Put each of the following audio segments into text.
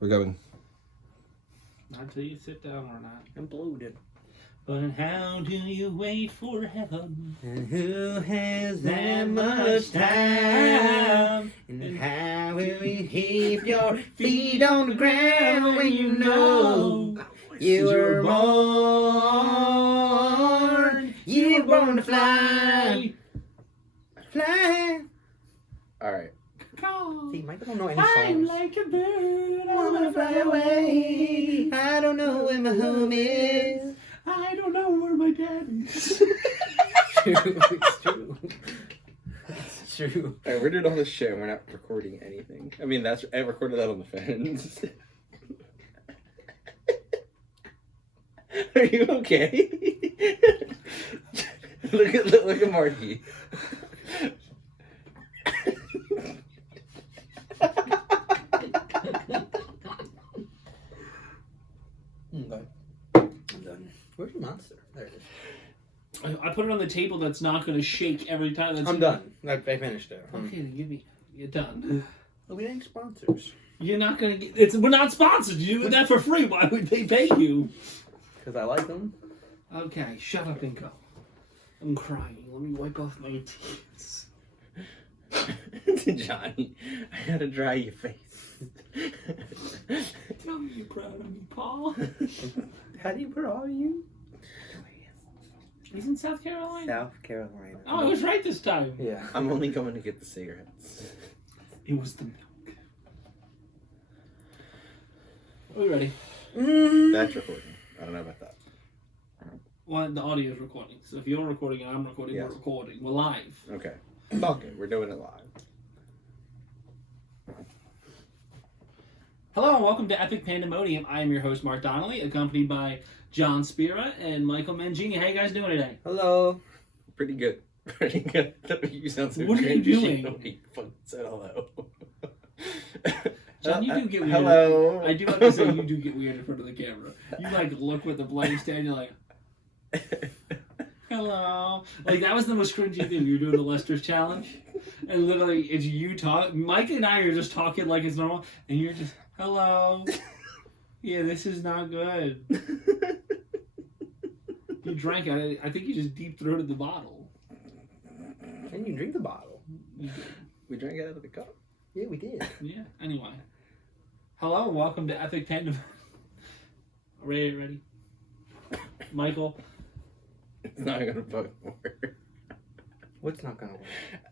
We're going. Not until you sit down or not. I'm bloated. But how do you wait for heaven? And who has that much time? And how will you keep your feet on the ground when you know you were born? You were born to fly. Fly. All right. See, Michael don't know any I'm songs. like a bird. I wanna fly away. I don't know where my home is. I don't know where my dad is. It's true. It's true. All right, we're doing all this shit and we're not recording anything. I mean, I recorded that on the fence. Are you okay? look at Marky. I'm done. Where's your monster? There it is. I put it on the table that's not going to shake every time. I'm done. I finished it. Okay, then give me. You're done. Oh, we ain't sponsors. You're not going to get. We're not sponsored. You do that for free. Why would they pay you? Because I like them. Okay, shut up and go. I'm crying. Let me wipe off my tears. Johnny, I gotta dry your face. Tell me you're proud of me, Paul. How do you put all you? He's in South Carolina. South Carolina. Oh, I was right this time. Yeah. I'm only going to get the cigarettes. It was the milk. Are we ready? That's recording. I don't know about that. Well, the audio is recording. So if you're recording and I'm recording, Yes. we're recording. We're live. Okay. Fuck it. We're doing it live. Hello and welcome to Epic Pandemonium. I am your host, Mark Donnelly, accompanied by John Spira and Michael Mangini. How you guys doing today? Hello. Pretty good. Pretty good. You sound so What are you cringy doing? when you fucking said hello. John, you do get weird. Hello. I do have to say, you do get weird in front of the camera. You like look with the blank stare and you're like, hello. Like that was the most cringy thing. You were doing the Lester's challenge. And literally, it's you talk. Mike and I are just talking like it's normal. And you're just, hello. Yeah, this is not good. You drank it. I think you just deep throated the bottle. And you drink the bottle. We drank it out of the cup. Yeah, we did. Yeah, anyway. Hello and welcome to Epic Pandemonium. Ready? Michael? It's not gonna fucking work. What's not gonna work?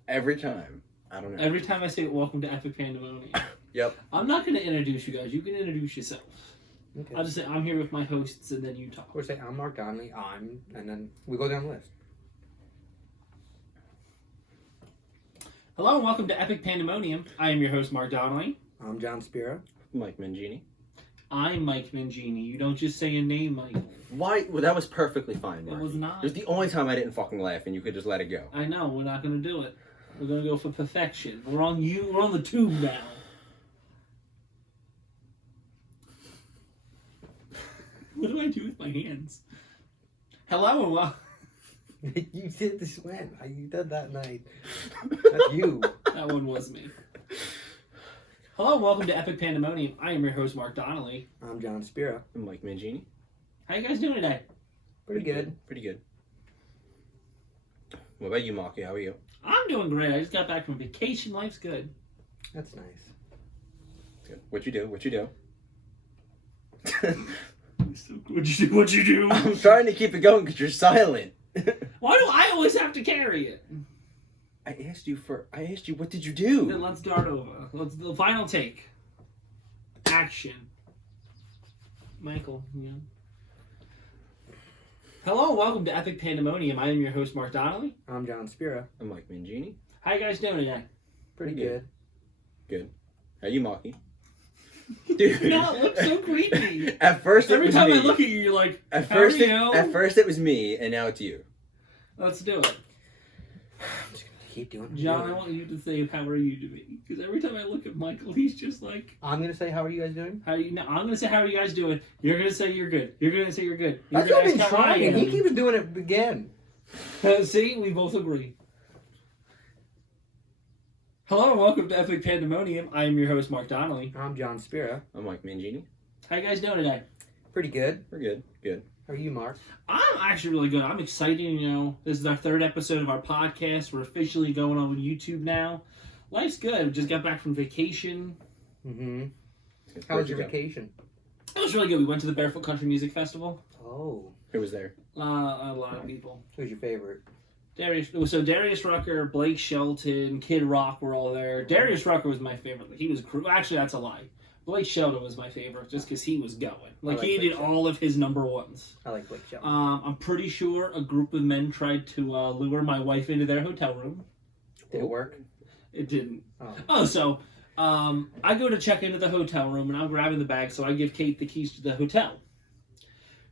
Every time. I don't know. Every time I say welcome to Epic Pandemonium. Yep. I'm not going to introduce you guys. You can introduce yourself. Okay. I'll just say I'm here with my hosts and then you talk. Or say I'm Mark Donnelly. And then we go down the list. Hello and welcome to Epic Pandemonium. I am your host, Mark Donnelly. I'm John Spira. Mike Mangini. I'm Mike Mangini. You don't just say a name, Michael. Why? Well, that was perfectly fine, It Mark. was not. It was the only time I didn't fucking laugh, and you could just let it go. I know. We're not going to do it. We're going to go for perfection. We're on the tube now. What do I do with my hands? Hello and welcome. You did this when? You did that night. That's you. That one was me. Hello and welcome to Epic Pandemonium. I am your host, Mark Donnelly. I'm John Spira. I'm Mike Mangini. How you guys doing today? Pretty good. Pretty good. What about you, Marky? How are you? I'm doing great. I just got back from vacation. Life's good. That's nice. Good. What you do? What you do? What'd you do? I'm trying to keep it going because you're silent. Why do I always have to carry it? I asked you, what did you do? Then let's start over. The final take. Action. Michael, yeah. Hello and welcome to Epic Pandemonium. I am your host, Mark Donnelly. I'm John Spira. I'm Mike Mangini. How you guys doing today? Pretty Good. good. Good. How you, Marky? Dude. No, it looks so creepy. At first, Every it was time me. I look at you, you're like, At how are first, you? at first it was me, and now it's you. Let's do it. I'm just gonna keep doing it. John, I want you to say, how are you to me? Because every time I look at Michael, he's just like, I'm gonna say, how are you guys doing? how are you? No, I'm going to say, how are you guys doing? You're going to say you're good. You're going to say you're good. You're That's what gonna I've been ask how I trying. He am. keeps doing it again. See, we both agree. Hello and welcome to Epic Pandemonium. I am your host, Mark Donnelly. I'm John Spira. I'm Mike Mangini. How you guys doing today? Pretty good. We're good. Good. How are you, Mark? I'm actually really good. I'm excited. This is our third episode of our podcast. We're officially going on YouTube now. Life's good. We just got back from vacation. Mm-hmm. How Where'd was you your go? vacation? It was really good. We went to the Barefoot Country Music Festival. Oh. Who was there? A lot of people. Who's your favorite? Darius Rucker, Blake Shelton, Kid Rock were all there. Darius Rucker was my favorite. He was actually, that's a lie. Blake Shelton was my favorite just because he was going. Like like he Blake did Shelton. all of his number ones. I like Blake Shelton. I'm pretty sure a group of men tried to lure my wife into their hotel room. Did it work? It didn't. Oh. So I go to check into the hotel room and I'm grabbing the bag, so I give Kate the keys to the hotel.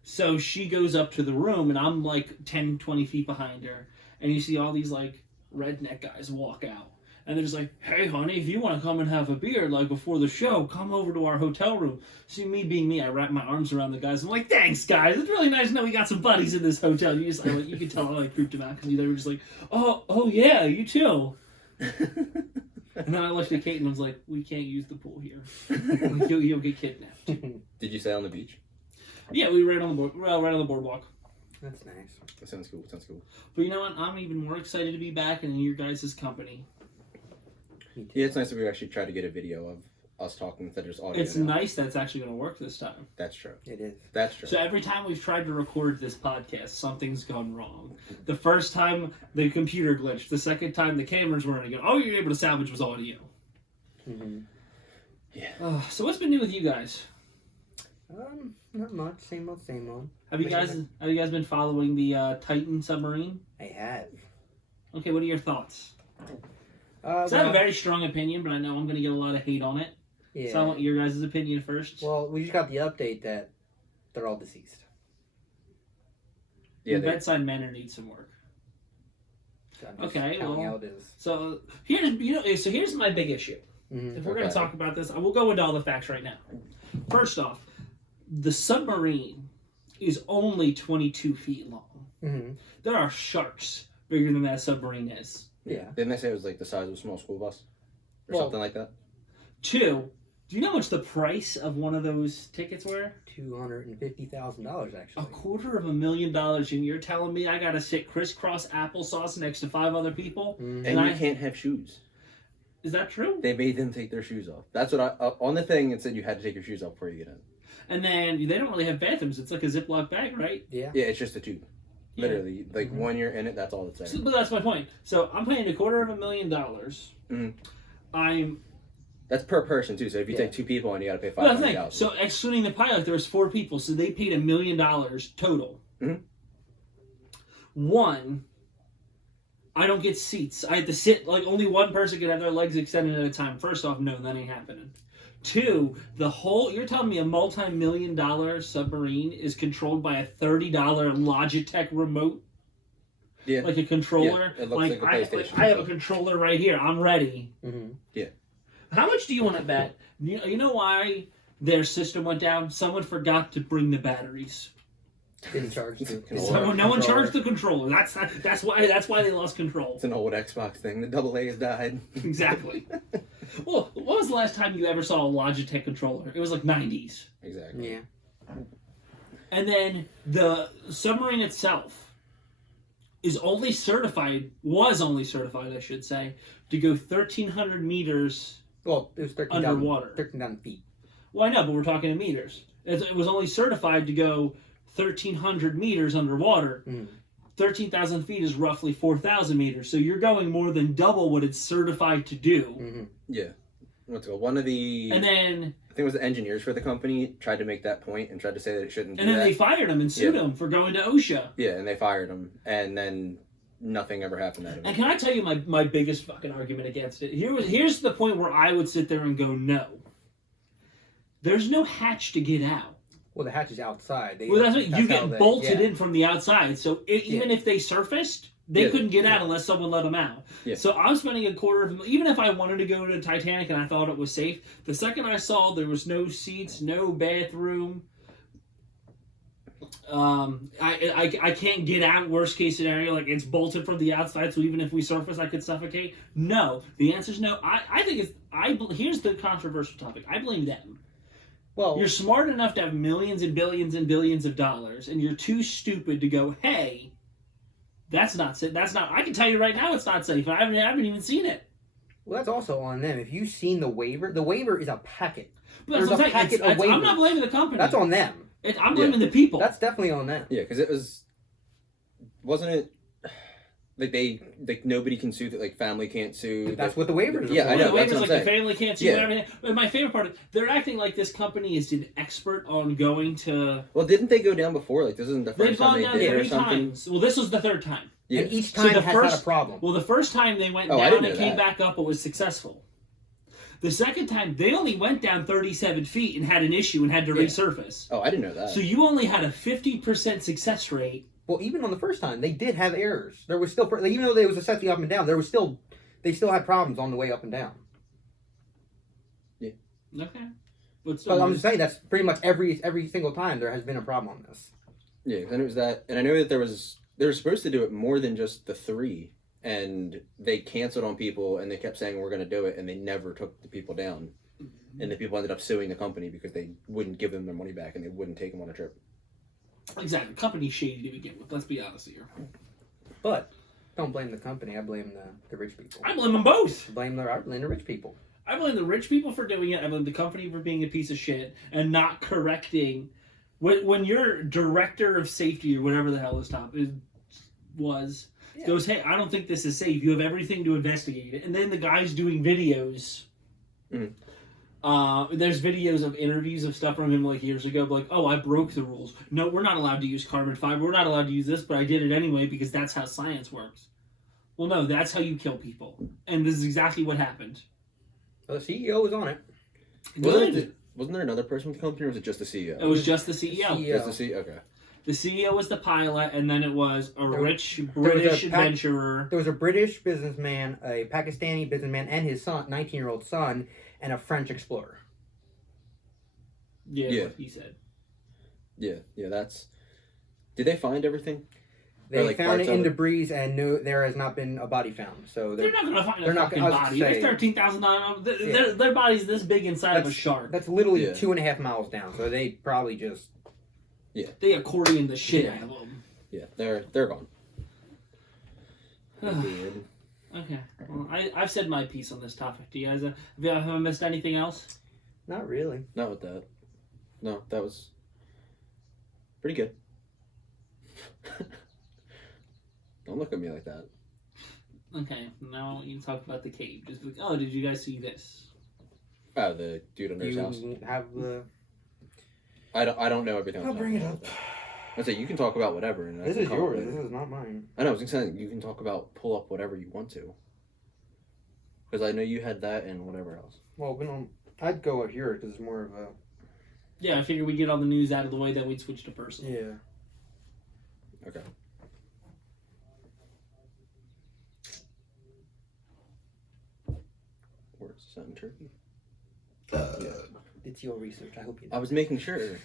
So she goes up to the room and I'm like 10, 20 feet behind her. And you see all these like redneck guys walk out. And they're just like, hey, honey, if you want to come and have a beer like before the show, come over to our hotel room. See, me being me, I wrap my arms around the guys. I'm like, thanks, guys. It's really nice to know we got some buddies in this hotel. You can tell I creeped them out because they were just like, oh yeah, you too. And then I looked at Kate and I was like, we can't use the pool here. You'll get kidnapped. Did you sail on the beach? Yeah, we were right on the boardwalk. That's nice. That sounds cool. Sounds cool. But you know what? I'm even more excited to be back and in your guys' company. Me too. Yeah, it's nice that we actually tried to get a video of us talking instead of just audio. It's now. nice that it's actually going to work this time. That's true. It is. That's true. So every time we've tried to record this podcast, something's gone wrong. The first time, the computer glitched. The second time, the cameras weren't again. All you're able to salvage was audio. Mm-hmm. Yeah. So what's been new with you guys? Not much. Same old, same old. Have you guys been following the Titan submarine? I have. Okay, what are your thoughts? So I have a Well, very strong opinion, but I know I'm going to get a lot of hate on it. yeah. So I want your guys' opinion first. Well, we just got the update that they're all deceased. Yeah. The bedside manner needs some work. So I'm just Okay, telling you well- how it is. So here's my big issue. Mm-hmm. If we're going to Okay. talk about this, I will go into all the facts right now. First off, the submarine is only 22 feet long. Mm-hmm. There are sharks bigger than that submarine is. Yeah. Didn't they say it was like the size of a small school bus or Well- something like that? Two, do you know how much the price of one of those tickets were? $250,000 actually. $250,000, and you're telling me I gotta sit crisscross applesauce next to 5 other people? Mhm. And I- you can't have shoes. Is that true? They made them take their shoes off. That's what I on the thing. It said you had to take your shoes off before you get in. And then they don't really have bathrooms. It's like a Ziploc bag, right? Yeah. Yeah, it's just a tube. Yeah. Literally, like Mhm. when you're in it, that's all it's So, saying. but that's my point. So I'm paying $250,000. Mhm. I'm That's per person too. So if you Yeah. take 2 people and you got to pay Well, that's the thing. $500,000. So excluding the pilot, there was 4 people, so they paid $1 million total. Mhm. One, I don't get seats. I have to sit like only one person can have their legs extended at a time. First off, no, that ain't happening. Two, you're telling me a multi-million-dollar submarine is controlled by a $30 Logitech remote, yeah. like a controller. Yeah, it looks like a PlayStation, I have a so. controller right here. I'm ready. Mm-hmm. How much do you want to bet? You know why their system went down? Someone forgot to bring the batteries. Didn't charge the Controller. No one controller. charged the controller. That's why they lost control. It's an old Xbox thing. The double A's died. Exactly. Well, what was the last time you ever saw a Logitech controller? It was like 90s. Exactly. Yeah. And then the submarine itself was only certified, I should say, to go 1,300 meters. Well, it was 13,000 Underwater. 13,000 feet. Well, I know, but we're talking in meters. It was only certified to go 1,300 meters underwater. Mm. 13,000 feet is roughly 4,000 meters. So you're going more than double what it's certified to do. Mm-hmm. Yeah. Let's go. One of the And then I think it was the engineers for the company tried to make that point and tried to say that it shouldn't do and then that. they fired him and sued Yeah. him for going to OSHA. Yeah, and they fired him, and then nothing ever happened out of And it. can I tell you my biggest fucking argument against it? Here's the point where I would sit there and go, no. There's no hatch to get out. Well, the hatch is outside. Well, that's what you how get they- bolted yeah. in from the outside. So even if they surfaced, they Yeah, couldn't get yeah. out unless someone let them out. Yeah. So I'm spending even if I wanted to go to Titanic and I thought it was safe, the second I saw there was no seats, no bathroom, I can't get out. Worst case scenario, like it's bolted from the outside, so even if we surface, I could suffocate. No, the answer is no. I think it's here's the controversial topic. I blame them. Well, You're smart enough to have millions and billions and billions of dollars, and you're too stupid to go, hey, that's not safe. That's not. I can tell you right now, it's not safe. I haven't even seen it. well, that's also on them. If you've seen the waiver is a packet. But There's that's what a I'm saying. packet of I'm waivers. not blaming the company. That's on them. I'm blaming the people. That's definitely on them. Yeah, because it wasn't it like nobody can sue, that like family can't sue. That's what the waivers are Yeah, for. I know. The That's waivers, what like I'm the saying. family can't sue Yeah. everything. But my favorite part is they're acting like this company is an expert on going to. Well, didn't they go down before? Like this isn't the They've first gone time down they did or 3 something. times. Well, this was the 3rd time. Yeah. And each So time the has had first- a problem. Well, the first time they went Oh, I down didn't and know came that. back up, it was successful. The second time, they only went down 37 feet and had an issue and had to Yeah. resurface. Oh, I didn't know that. So you only had a 50% success rate. Well, even on the first time, they did have errors. There was still, even though they was assessing up and down, they still had problems on the way up and down. Okay. But But I'm just saying that's pretty much every single time there has been a problem on this. Yeah, and it was that, and I know that they were supposed to do it more than just the 3, and they canceled on people, and they kept saying we're going to do it, and they never took the people down, and the people ended up suing the company because they wouldn't give them their money back, and they wouldn't take them on a trip. exactly. Company's shady to begin with. Let's be honest here. But don't blame the company. I blame the rich people. I blame them both. I blame the rich people. I blame the rich people for doing it. I blame the company for being a piece of shit and not correcting. When your director of safety or whatever the hell his was Yeah. goes, hey, I don't think this is safe. You have everything to investigate it. And then the guy's doing videos. Mhm. There's videos of interviews of stuff from him like years ago, like, oh, I broke the rules. No, we're not allowed to use carbon fiber. We're not allowed to use this, but I did it anyway because that's how science works. Well, no, that's how you kill people. And this is exactly what happened. Well, the CEO was on it. Wasn't there another person with the company, or was it just the CEO? It was just the CEO. Just the CEO. Okay. The CEO was the pilot, and then it was a rich was British a adventurer. There was a British businessman, a Pakistani businessman, and his son, 19-year-old son, and a French explorer. Yeah, Yeah. what he said. Yeah, that's. Did they find everything? They Or, like, found parts it in of it? debris, and no, there has not been a body found. So They're not going to find a they're not fucking gonna- I was body. saying- There's $13,000. Yeah. Their body's this big inside of a That's- shark. that's literally Yeah. 2.5 miles down. So they probably just They accordion the shit out of them. Yeah, they're gone. Weird. Okay. Well, I've said my piece on this topic. Do you guys have I missed anything else? not really. Not with that. No, that was pretty good. Don't look at me like that. Okay. Now you can talk about the cave. Just like, oh, did you guys see this? Oh, the dude under his house. You have the. I don't know everything. I'll bring it up. I say you can talk about whatever. And I This can is come up yours. with- This is not mine. I know. I was saying you can talk about pull up whatever you want to. Because I know you had that and whatever else. Well, I'd go up here because it's more of a. Yeah, I figured we'd get all the news out of the way, then we'd switch to personal. Yeah. Okay. Where's the sun turkey? It's your research. I hope you. I was making sure. Is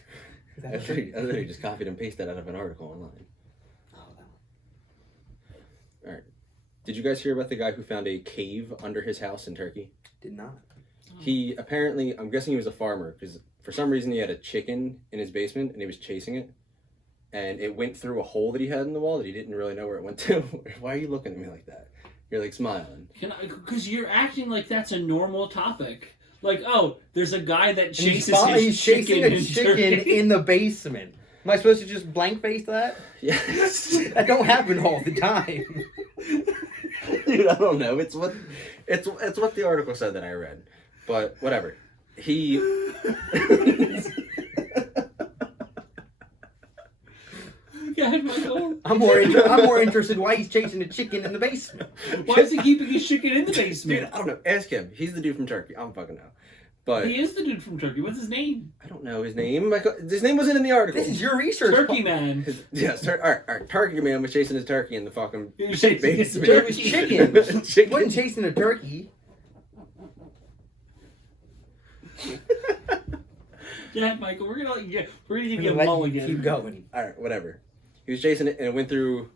that I literally just copied and pasted that out of an article online. Oh, that one. Did you guys hear about the guy who found a cave under his house in Turkey? Did not. He apparently, I'm guessing he was a farmer, because for some reason he had a chicken in his basement and he was chasing it. And it went through a hole that he had in the wall that he didn't really know where it went to. Why are you looking at me like that? You're like smiling. Because you're acting like that's a normal topic. Like, oh, there's a guy that And chases he's chasing a in chicken Turkey. in the basement. Am I supposed to just blank face that? Yes. That don't happen all the time. Dude, I don't know. It's what the article said that I read. But whatever. He Go ahead, Michael. I'm more interested why he's chasing a chicken in the basement. Why is he keeping his chicken in the Dude, basement? I don't know. Ask him. He's the dude from Turkey. I don't fucking know. But He is the dude from Turkey. What's his name? I don't know his name. His name wasn't in the article. This is your research. Turkey Man. Yes, all right. Turkey man was chasing his turkey in the fucking He was chasing his basement. It was chicken. He Chicken. wasn't chasing a turkey. Yeah, Michael, we're gonna give you a Let you mulligan. keep going. All right, whatever. He was chasing it, and it went through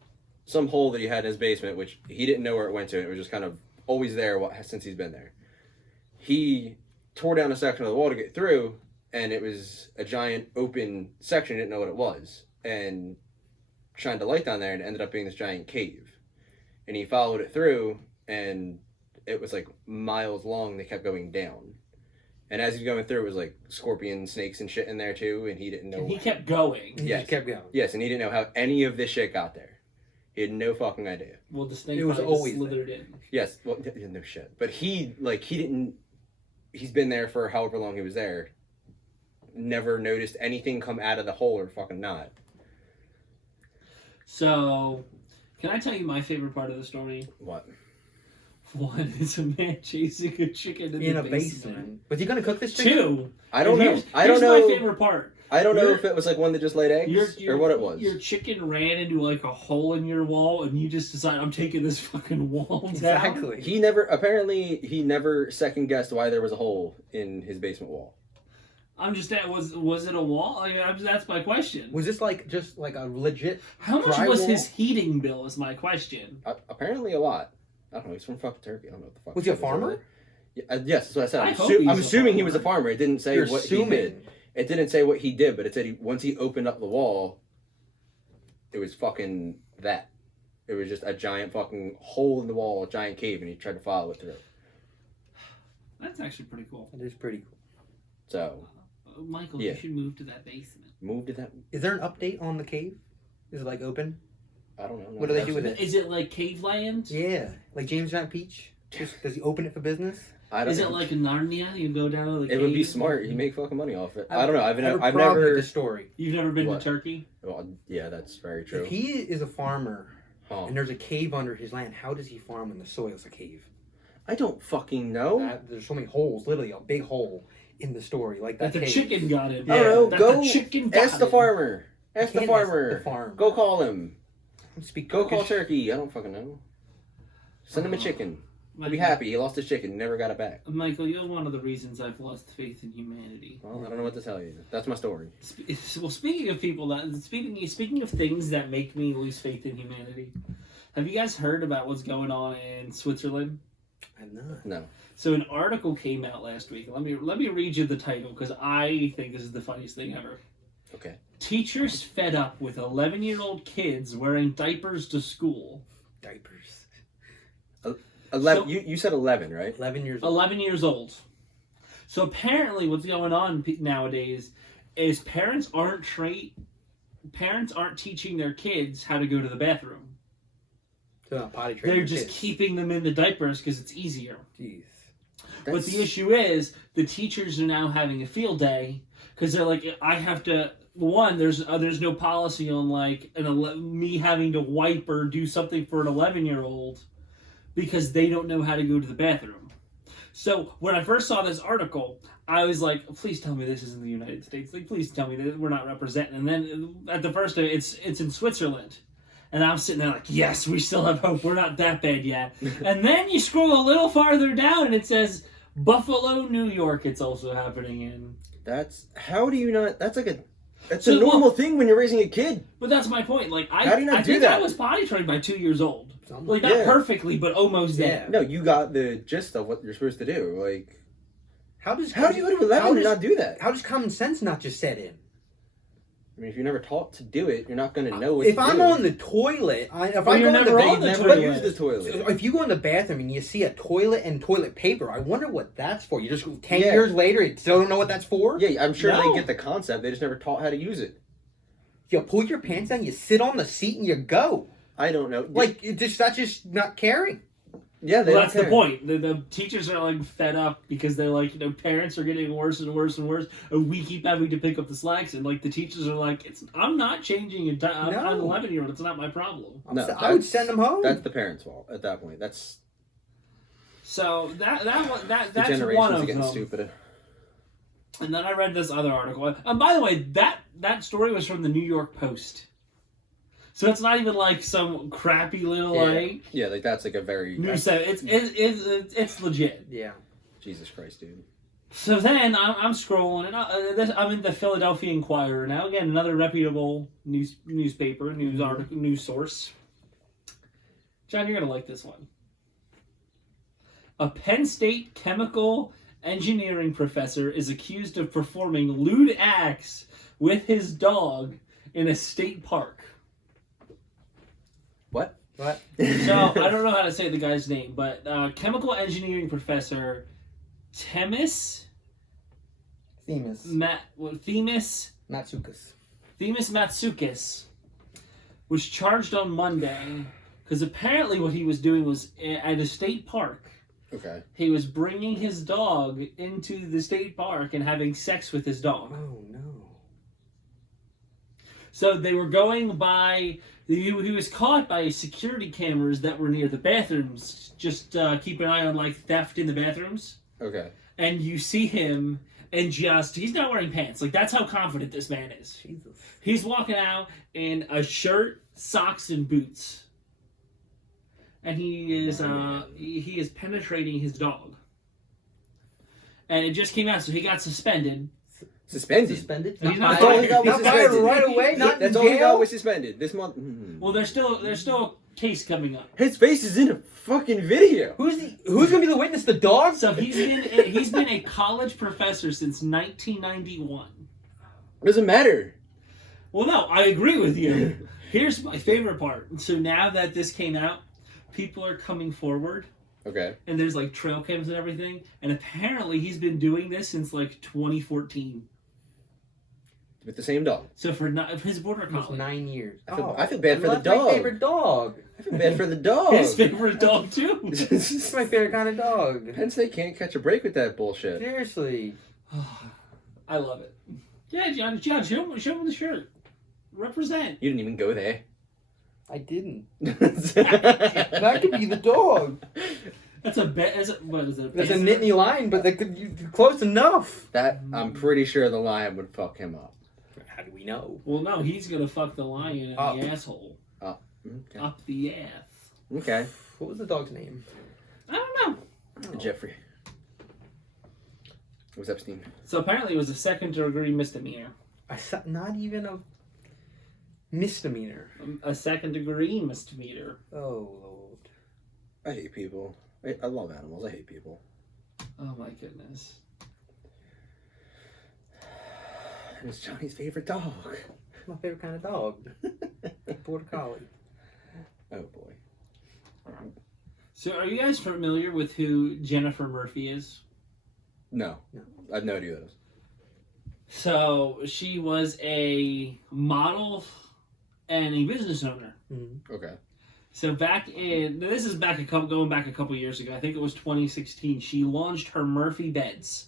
some hole that he had in his basement, which he didn't know where it went to. It was just kind of always there since he's been there. He tore down a section of the wall to get through, and it was a giant open section. He didn't know what it was, and shined a light down there, and it ended up being this giant cave. And he followed it through, and it was like miles long. They kept going down, and as he's going through, it was like scorpions, snakes, and shit in there too. And he didn't know. And he kept going. He Yes. just kept going. Yes, and he didn't know how any of this shit got there. He had no fucking idea. Well, the snake It was probably just always slithered in. Yes, well, no shit. But he didn't. He's been there for however long he was there. Never noticed anything come out of the hole or fucking not. So, can I tell you my favorite part of the story? What? One is a man chasing a chicken in In the a basement. Was he gonna cook this chicken? Two. I don't know. I don't know. My favorite part. I don't know Your- if it was like one that just laid eggs or what it was. Your chicken ran into like a hole in your wall, and you just decided, I'm taking this fucking wall down. Exactly. He never second guessed why there was a hole in his basement wall. I'm just at was it a wall? Like, that's my question. Was this like just like a legit? How much was drywall? his heating bill? Is my question. Apparently a lot. I don't know. He's from fucking Turkey. I don't know what the fuck. Was he a is farmer? over. Yeah, yes, that's what I said. I I'm, hope he's I'm a assuming he farmer. was a farmer. It didn't say You're what assuming. he did. It didn't say what he did, but it said once he opened up the wall, it was fucking that. It was just a giant fucking hole in the wall, a giant cave, and he tried to follow it through. That's actually pretty cool. That is pretty cool. So, Michael, Yeah. you should move to that basement. moved to that. Is there an update on the cave? Is it like open? I don't know. What do they do with it? Is it like Cave Land? Yeah, like James Giant Peach. Does he open it for business? I don't Is know. it like a Narnia? You go down to the It cave? would be smart. You make fucking money off it. I don't know. I've I have a I've problem never. with the story. You've never been What? to Turkey? Well, yeah, that's very true. If he is a farmer Oh, and there's a cave under his land, how does he farm when the soil's a cave? I don't fucking know. There's so many holes, literally a big hole in the story, like that. That the cave. chicken got in. I don't know. That Go the chicken got ask the in. farmer. Ask the Can't farmer. the farmer. Go call him. Speak Go call Turkish. Turkey. I don't fucking know. Send him a chicken. He'll be happy. He lost his chicken. Never got it back. Michael, you're one of the reasons I've lost faith in humanity. Well, I don't know what to tell you. That's my story. Well, speaking of people speaking of things that make me lose faith in humanity, have you guys heard about what's going on in Switzerland? I'm not. No. So an article came out last week. Let me read you the title because I think this is the funniest thing ever. Okay. Teachers fed up with 11-year-old kids wearing diapers to school. Diapers. 11. So- You said 11, right? 11 years old. 11 years old. So apparently, what's going on nowadays is parents aren't teaching their kids how to go to the bathroom. So not potty training. They're just kids. keeping them in the diapers because it's easier. Jeez. But the issue is the teachers are now having a field day because they're like, I have to. One, there's no policy on like me having to wipe or do something for an 11-year-old because they don't know how to go to the bathroom. So when I first saw this article, I was like, please tell me this isn't the United States. Like, please tell me that we're not representing. And then at the first, it's in Switzerland. And I'm sitting there like, yes, we still have hope. We're not that bad yet. And then you scroll a little farther down and it says Buffalo, New York. It's also happening in. That's how do you not? That's like a. That's So, a normal thing when you're raising a kid. But that's my point. Like How do you not I do think that? I was potty trained by 2 years old. Something. Like not Yeah. perfectly, but almost there. No, you got the gist of what you're supposed to do. Like, How do you go to 11 and not do that? How does common sense not just set in? I mean, if you're never taught to do it, you're not going to know what If to I'm do. on the toilet, if Well, I you're go in the never on bathroom, the Never toilet. use the toilet. if you go in the bathroom and you see a toilet and toilet paper, I wonder what that's for. You just 10 Yeah. years later, you still don't know what that's for. Yeah, I'm sure No. they get the concept. They just never taught how to use it. You pull your pants down, you sit on the seat, and you go. I don't know. Like that's just not caring. yeah, they Well, don't that's the care. point. The teachers are like fed up because they're like, parents are getting worse and worse and worse, and we keep having to pick up the slacks. And like the teachers are like, I'm not changing it. I'm No. an 11-year-old. It's not my problem. No, I would that's- send them home. That's the parents' fault at that point. That's So the that's generations one are of getting them. stupider. And then I read this other article. And by the way, that story was from the New York Post. So it's not even like some crappy little like Yeah, like that's like a very news set. It's legit. Yeah. Jesus Christ, dude. So then I'm scrolling, and I'm in the Philadelphia Inquirer now. Again, another reputable newspaper, news article, news source. John, you're gonna like this one. A Penn State chemical engineering professor is accused of performing lewd acts with his dog in a state park. What? What? So I don't know how to say the guy's name, but chemical engineering professor Themis Themis. Themis Matsoukas was charged on Monday because apparently what he was doing was at a state park. Okay. He was bringing his dog into the state park and having sex with his dog. Oh no. So they were going by. He was caught by security cameras that were near the bathrooms. Just keep an eye on like theft in the bathrooms. Okay. And you see him, and he's not wearing pants. Like that's how confident this man is. Jesus. He's walking out in a shirt, socks, and boots. And he is penetrating his dog. And it just came out, so he got suspended. Suspended. Suspended. He's not Not fired. fired. Not Not fired suspended. right away. Not in That's all he got jail. was suspended this month. Well, there's still a case coming up. His face is in a fucking video. Who's gonna be the witness? The dog? So he's been a college professor since 1991. Doesn't matter. Well, no, I agree with you. Here's my favorite part. So now that this came out, people are coming forward, Okay. and there's like trail cams and everything. And apparently, he's been doing this since like 2014. With the same dog. So for his border Almost collie, 9 years. I feel bad for the that's dog. my favorite dog. I feel bad for the dog. his favorite dog too. It's my favorite kind of dog. Penn State can't catch a break with that bullshit. Seriously. I love it. Yeah, John, show him the shirt. Represent. You didn't even go there. I didn't. That That could be the dog. That's a bet. What is it? That's a Nittany line, but that could you close enough. I'm pretty sure the lion would fuck him up. How do we know? Well, no, he's gonna fuck the lion in Up. the asshole. Okay. Up the ass. Okay. What was the dog's name? I don't know. Jeffrey. It was Epstein. So apparently, it was a second-degree misdemeanor. Not even a misdemeanor. A second-degree misdemeanor. Oh Lord. I hate people. I love animals. I hate people. Oh my goodness. It's Johnny's favorite dog. My favorite kind of dog. Border collie. Oh boy. So, are you guys familiar with who Jennifer Murphy is? No. No. I have no idea who that is. So, she was a model and a business owner. Mm-hmm. Okay. So this is going back a couple years ago. I think it was 2016. She launched her Murphy beds.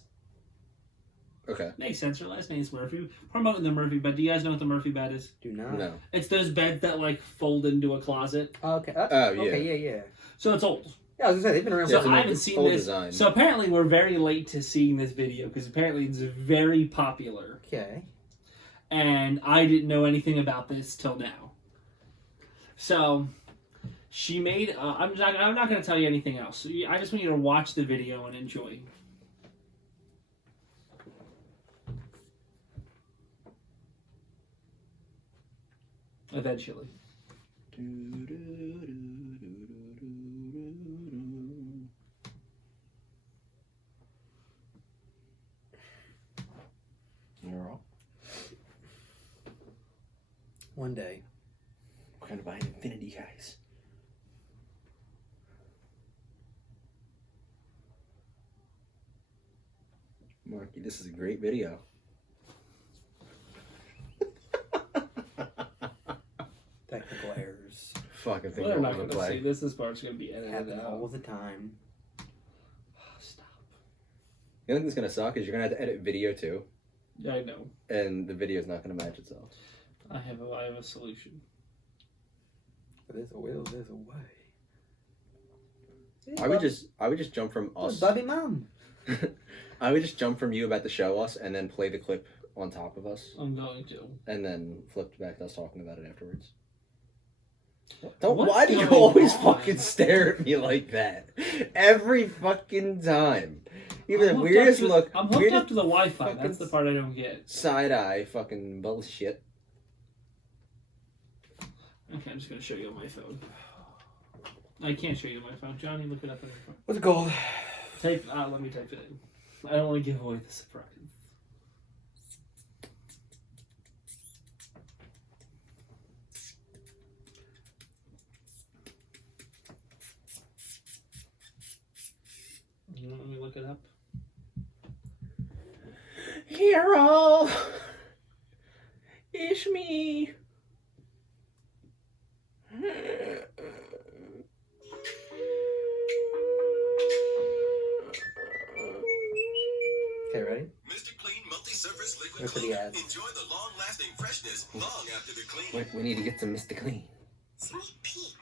Okay. Makes sense. Her last name's Murphy. Promoting the Murphy bed. Do you guys know what the Murphy bed is? Do not. No. It's those beds that like fold into a closet. Okay. Oh, yeah. Okay. Yeah. So it's old. Yeah. I was gonna say they've been around. Yeah, So it's an I old- haven't seen old this. design. So apparently we're very late to seeing this video because apparently it's very popular, Okay. and I didn't know anything about this till now. So she made. I'm not going to tell you anything else. I just want you to watch the video and enjoy. Eventually. You're all. One day. We're gonna buy an Infinity, guys. Marky, this is a great video. Technical errors Fucking think Well, they're I'm not gonna going to see play. this. This part's going to be edited happen all out. the time. Stop. The only thing that's gonna suck is you're gonna have to edit video too, Yeah, I know. and the video's not gonna match itself. I have a solution. There's a will. There's a way. I would just jump from us. Bobby Mom. I would just jump from you about to show us, and then play the clip on top of us, I'm going to. and then flip back to us talking about it afterwards. What's Why do you going always on? fucking stare at me like that? Every fucking time. Even the I'm hooked weirdest up to- look. I'm hooked weirdest up to the Wi-Fi. fucking That's the part I don't get. side eye fucking bullshit. Okay, I'm just gonna show you on my phone. I can't show you on my phone. Johnny, look it up on your phone. What's it called? Let me type it in. I don't want to give away the surprise. Let me look it up. Hero, it's me. Okay, ready? Mr. Clean multi-surface liquid Wait for the cleaner. ads. Enjoy the long-lasting freshness long after the clean. Wait, we need to get some Mr. Clean. Sweet pea.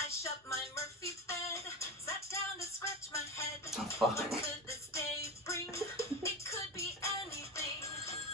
I shut my Murphy bed, sat down to scratch my head. fuck. What could this day bring? It could be anything.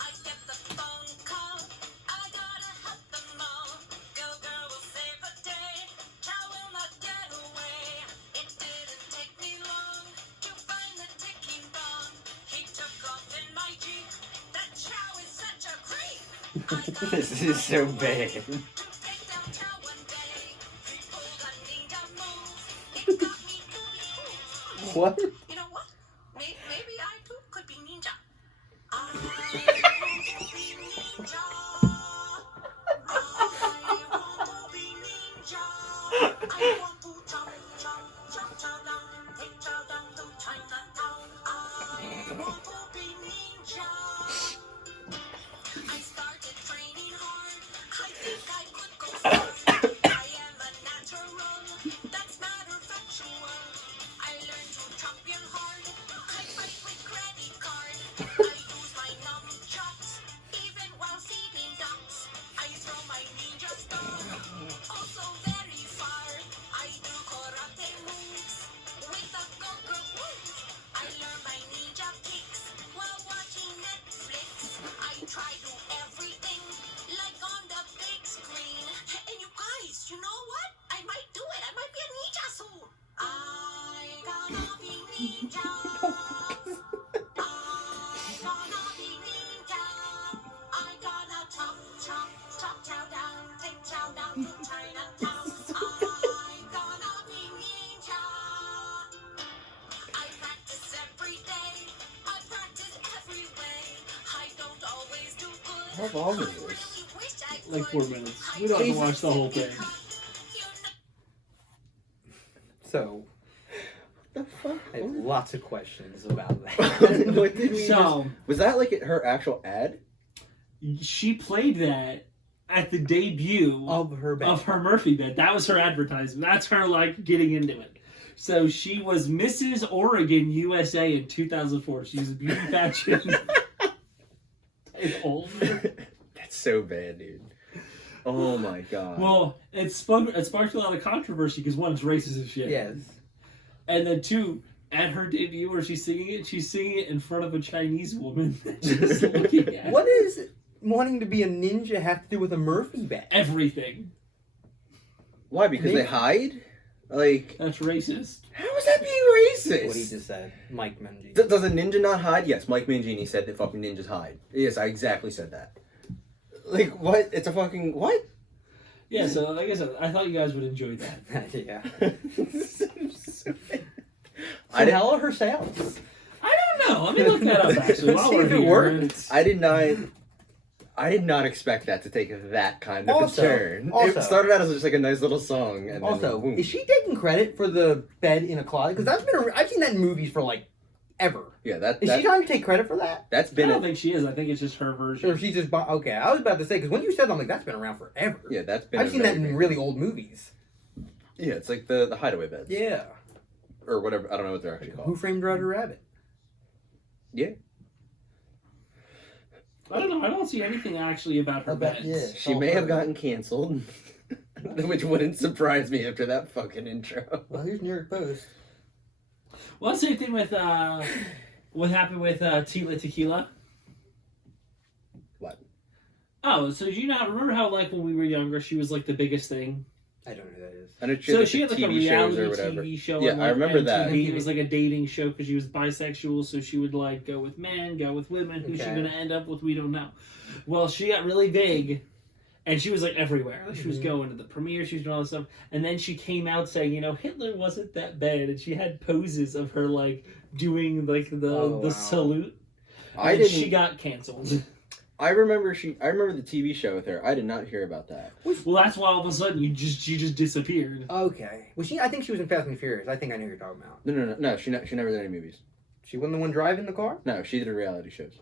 I get the phone call. I gotta help them all. Go girl will save the day. Chow will not get away. It didn't take me long to find the ticking bomb. He took off in my Jeep. That Chow is such a creep. I got This is so bad. to take down Chow one day. He pulled a ninja move. It got me really cool. What? You know what? Maybe I too could be ninja. I want to be ninja. I want to be ninja. I want to chop, chop, chop, chow down, take chow down to Chinatown. I want to be ninja. I started training hard. I think I could go far. I am a natural. That's matter factual. I learned to champion hard. I fight with credit card. I use my nunchucks even while feeding ducks. I throw my ninja star. Also very far. I do karate moves with a go-go move. I learn my ninja kicks while watching Netflix. I try to everything like on the big screen. And you guys, you know what? I might do it. I might be a ninja soon. I gonna be ninja. I gonna be ninja. I gonna chop, chop, chop chow down, take chow down to Chinatown. I gonna be ninja. I practice every day. I practice every way. I don't always do good. How long is I this? really wish I could. Like 4 minutes. We don't have to watch the whole thing. So, The fuck? I have lots of questions about that. What did we So was that like her actual ad? she played that at the debut Of her bed. of her Murphy bed. That was her advertisement. That's her like getting into it. So she was Mrs. Oregon USA in 2004. She was a beauty pageant. Old. That's so bad, dude. Oh my god. Well, it sparked a lot of controversy because one, it's racist as shit. Yes. And then two, at her debut where she's singing it in front of a Chinese woman. Just looking at What does wanting to be a ninja have to do with a Murphy bed? everything. Why? Because they hide? Like, That's racist. how is that being racist? What he just said, Mike Menji. Does a ninja not hide? Yes, Mike Mangini said that fucking ninjas hide. Yes, I exactly said that. Like, what? It's a fucking what? Yeah, so like I said, I thought you guys would enjoy that. Yeah. So So how are her sales? I don't know. Let me look that up actually. Let's While see we're if it here. works. I did not expect that to take that kind of Also- a turn. also- It started out as just like a nice little song, and Also, then boom. is she taking credit for the bed in a closet? Because I've seen that in movies for like ever. Yeah, Is she trying to take credit for that? that's I been don't a, think she is. I think it's just her Or version. she just okay? I was about to say because when you said that, I'm like that's been around forever. that's been. I've a seen that very in big- really old movies. Yeah, it's like the hideaway beds. Yeah. or whatever. I don't know what they're actually Who called. Framed Roger Rabbit? I don't know. I don't see anything actually about her beds. She may have gotten canceled, which wouldn't surprise me after that fucking intro. Well, here's New York Post. Well, same thing with what happened with Tila Tequila. What? Oh, so you know, remember how like when we were younger, she was like the biggest thing. I don't know who that is. I know So like, she had like a TV shows reality or whatever. TV show. Yeah, on, I like, remember that. MTV. It was like a dating show because she was bisexual, so she would like go with men, go with women. Who's she Okay. gonna end up with? We don't know. Well, she got really big, and she was like everywhere. Like, she was going to the premiere, she was doing all this stuff, and then she came out saying, you know, Hitler wasn't that bad, and she had poses of her like doing like the wow. salute. I And didn't. She got canceled. I remember the TV show with her. I did not hear about that. Well, that's why all of a sudden you just disappeared. Okay. Well, I think she was in Fast and Furious. I think I know who you're talking about. No. She never did any movies. She wasn't the one driving the car? No, she did reality shows.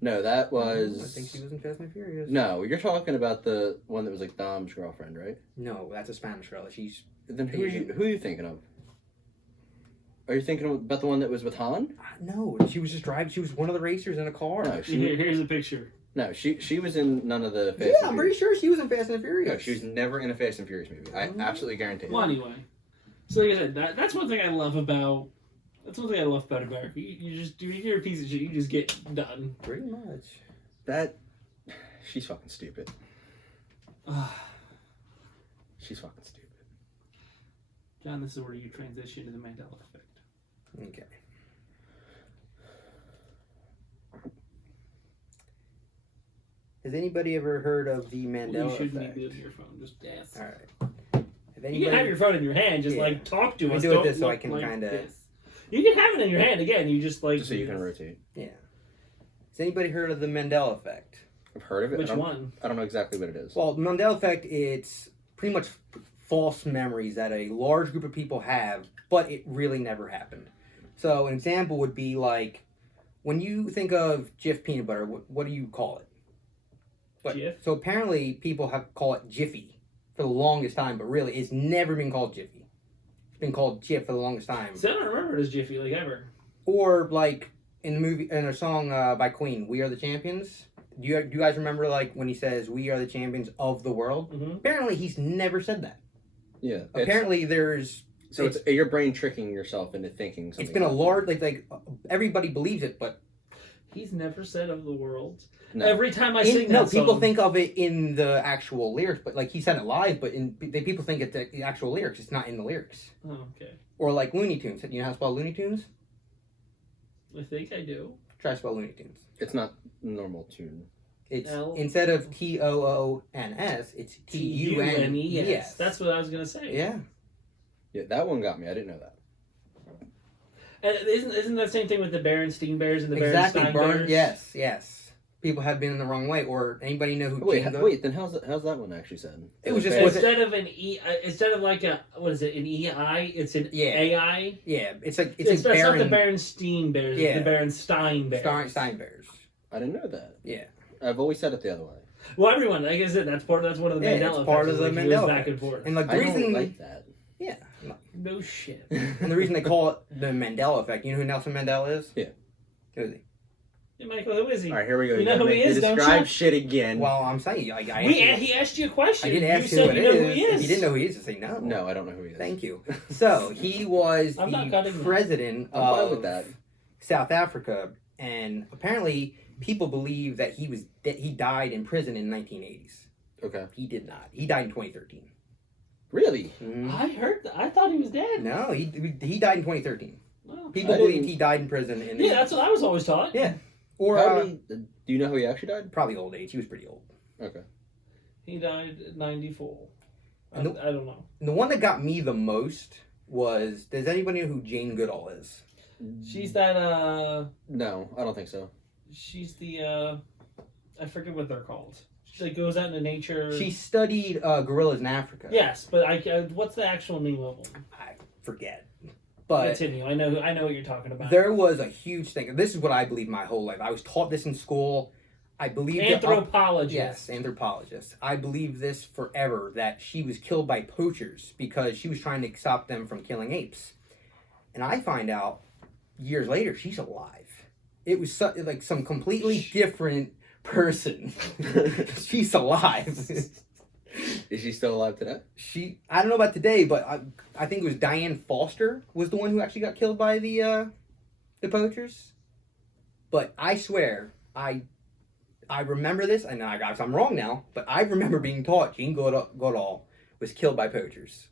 No, that was. I think she was in Fast and Furious. No, you're talking about the one that was like Dom's girlfriend, right? No, that's a Spanish girl. She's... Then who are you thinking of? Are you thinking about the one that was with Han? No, she was just driving. She was one of the racers in a car. No, Here's a picture. No, she was in none of the Fast Yeah, and I'm pretty Furious. sure she was in Fast and Furious. No, she was never in a Fast and Furious movie. I absolutely guarantee Well, it. anyway, so like I said, that's one thing I love about. That's one thing I love about America. You just you're a piece of shit. You just get done. Pretty much. That she's fucking stupid. She's fucking stupid. John, this is where you transition to the Mandela effect. Okay. Has anybody ever heard of the Mandela You shouldn't effect? be on your phone. Just dance. All right. Have anybody... You can have your phone in your hand. Just Yeah. like talk to Let me us. do it Don't this so I look can like kinda- this. You can have it in your hand again. You just like Just so you can rotate. Yeah. Has anybody heard of the Mandela effect? I've heard of it. Which I don't, one? I don't know exactly what it is. Well, the Mandela effect, it's pretty much false memories that a large group of people have, but it really never happened. So an example would be like, when you think of Jif peanut butter, what do you call it? Jif? So apparently people have call it Jiffy for the longest time, but really it's never been called Jiffy. It's been called Jif for the longest time. So I don't remember it as Jiffy like ever. Or like in the movie, in a song by Queen, "We Are the Champions." Do you guys remember like when he says, "We are the champions of the world"? Mm-hmm. Apparently he's never said that. Yeah. Apparently there's So it's your brain tricking yourself into thinking something. it's been a else. large like everybody believes it, but He's never said of the world. No. Every time I sing that people song, think of it in the actual lyrics, but like he said it live, but people think it's the actual lyrics. It's not in the lyrics. Oh, okay. Or like Looney Tunes. You know how to spell Looney Tunes? I think I do. Try to spell Looney Tunes. It's not normal tune. It's L- instead of TOONS, it's TUNES. That's what I was gonna say. Yeah. Yeah, that one got me. I didn't know that. And isn't that the same thing with the Berenstein Bears and the Exactly. Berenstein Burn. Bears? Yes. People have been in the wrong way. Or anybody know who? Wait, Django- wait. Then how's that one actually said? It was just- Fast- was it- Instead of an E, instead of like a what is it? An EI, it's an Yeah. AI. Yeah, it's like It's a not the Baron Berenstein Bears. Yeah. It's the Berenstein Bears. Stein Bears. I didn't know that. Yeah. I've always said it the other way. Well, everyone, like I said, that's one of the Yeah, Mandela it's effects. part of the like, it Mandela goes back effect. and forth. And like the I reason, don't like that. yeah, No shit. and the reason they call it the Mandela effect. You know who Nelson Mandela is? Yeah. Who is he? Hey, Michael, who is he? All right, here we go. You know gotta who he make me is, don't describe you? shit again. Well, I'm saying, I He asked you a question. I did ask you you said who it you know is. who he is. If you didn't know who he is, just say no. No, I don't know who he is. Thank you. So he was I'm not the cutting that. president I'm fine of with that. South Africa, and apparently people believe that he died in prison in the 1980s. Okay. He did not. He died in 2013. Really? Mhm. I heard that. I thought he was dead. No, he died in 2013. Well, People I believe didn't- he died in prison in the yeah, that's what I was always taught. Yeah. Or How did he- do you know who he actually died? probably old age. He was pretty old. Okay. He died at 94. I And don't know. And the one that got me the most was, does anybody know who Jane Goodall is? She's that, No, I don't think so. she's the, I forget what they're called. She like goes out into nature. She studied gorillas in Africa. Yes, but what's the actual name of them? I forget. But Continue. I know what you're talking about. there was a huge thing. This is what I believed my whole life. I was taught this in school. I believed it up- Anthropologist. Yes, anthropologist. I believe this forever, that she was killed by poachers because she was trying to stop them from killing apes. And I find out years later she's alive. It was like some completely different person. She's alive. Is she still alive today? I don't know about today, but I think it was Diane Foster was the one who actually got killed by the poachers. But I swear, I remember this, and I'm wrong now, but I remember being taught Jean Goodall was killed by poachers.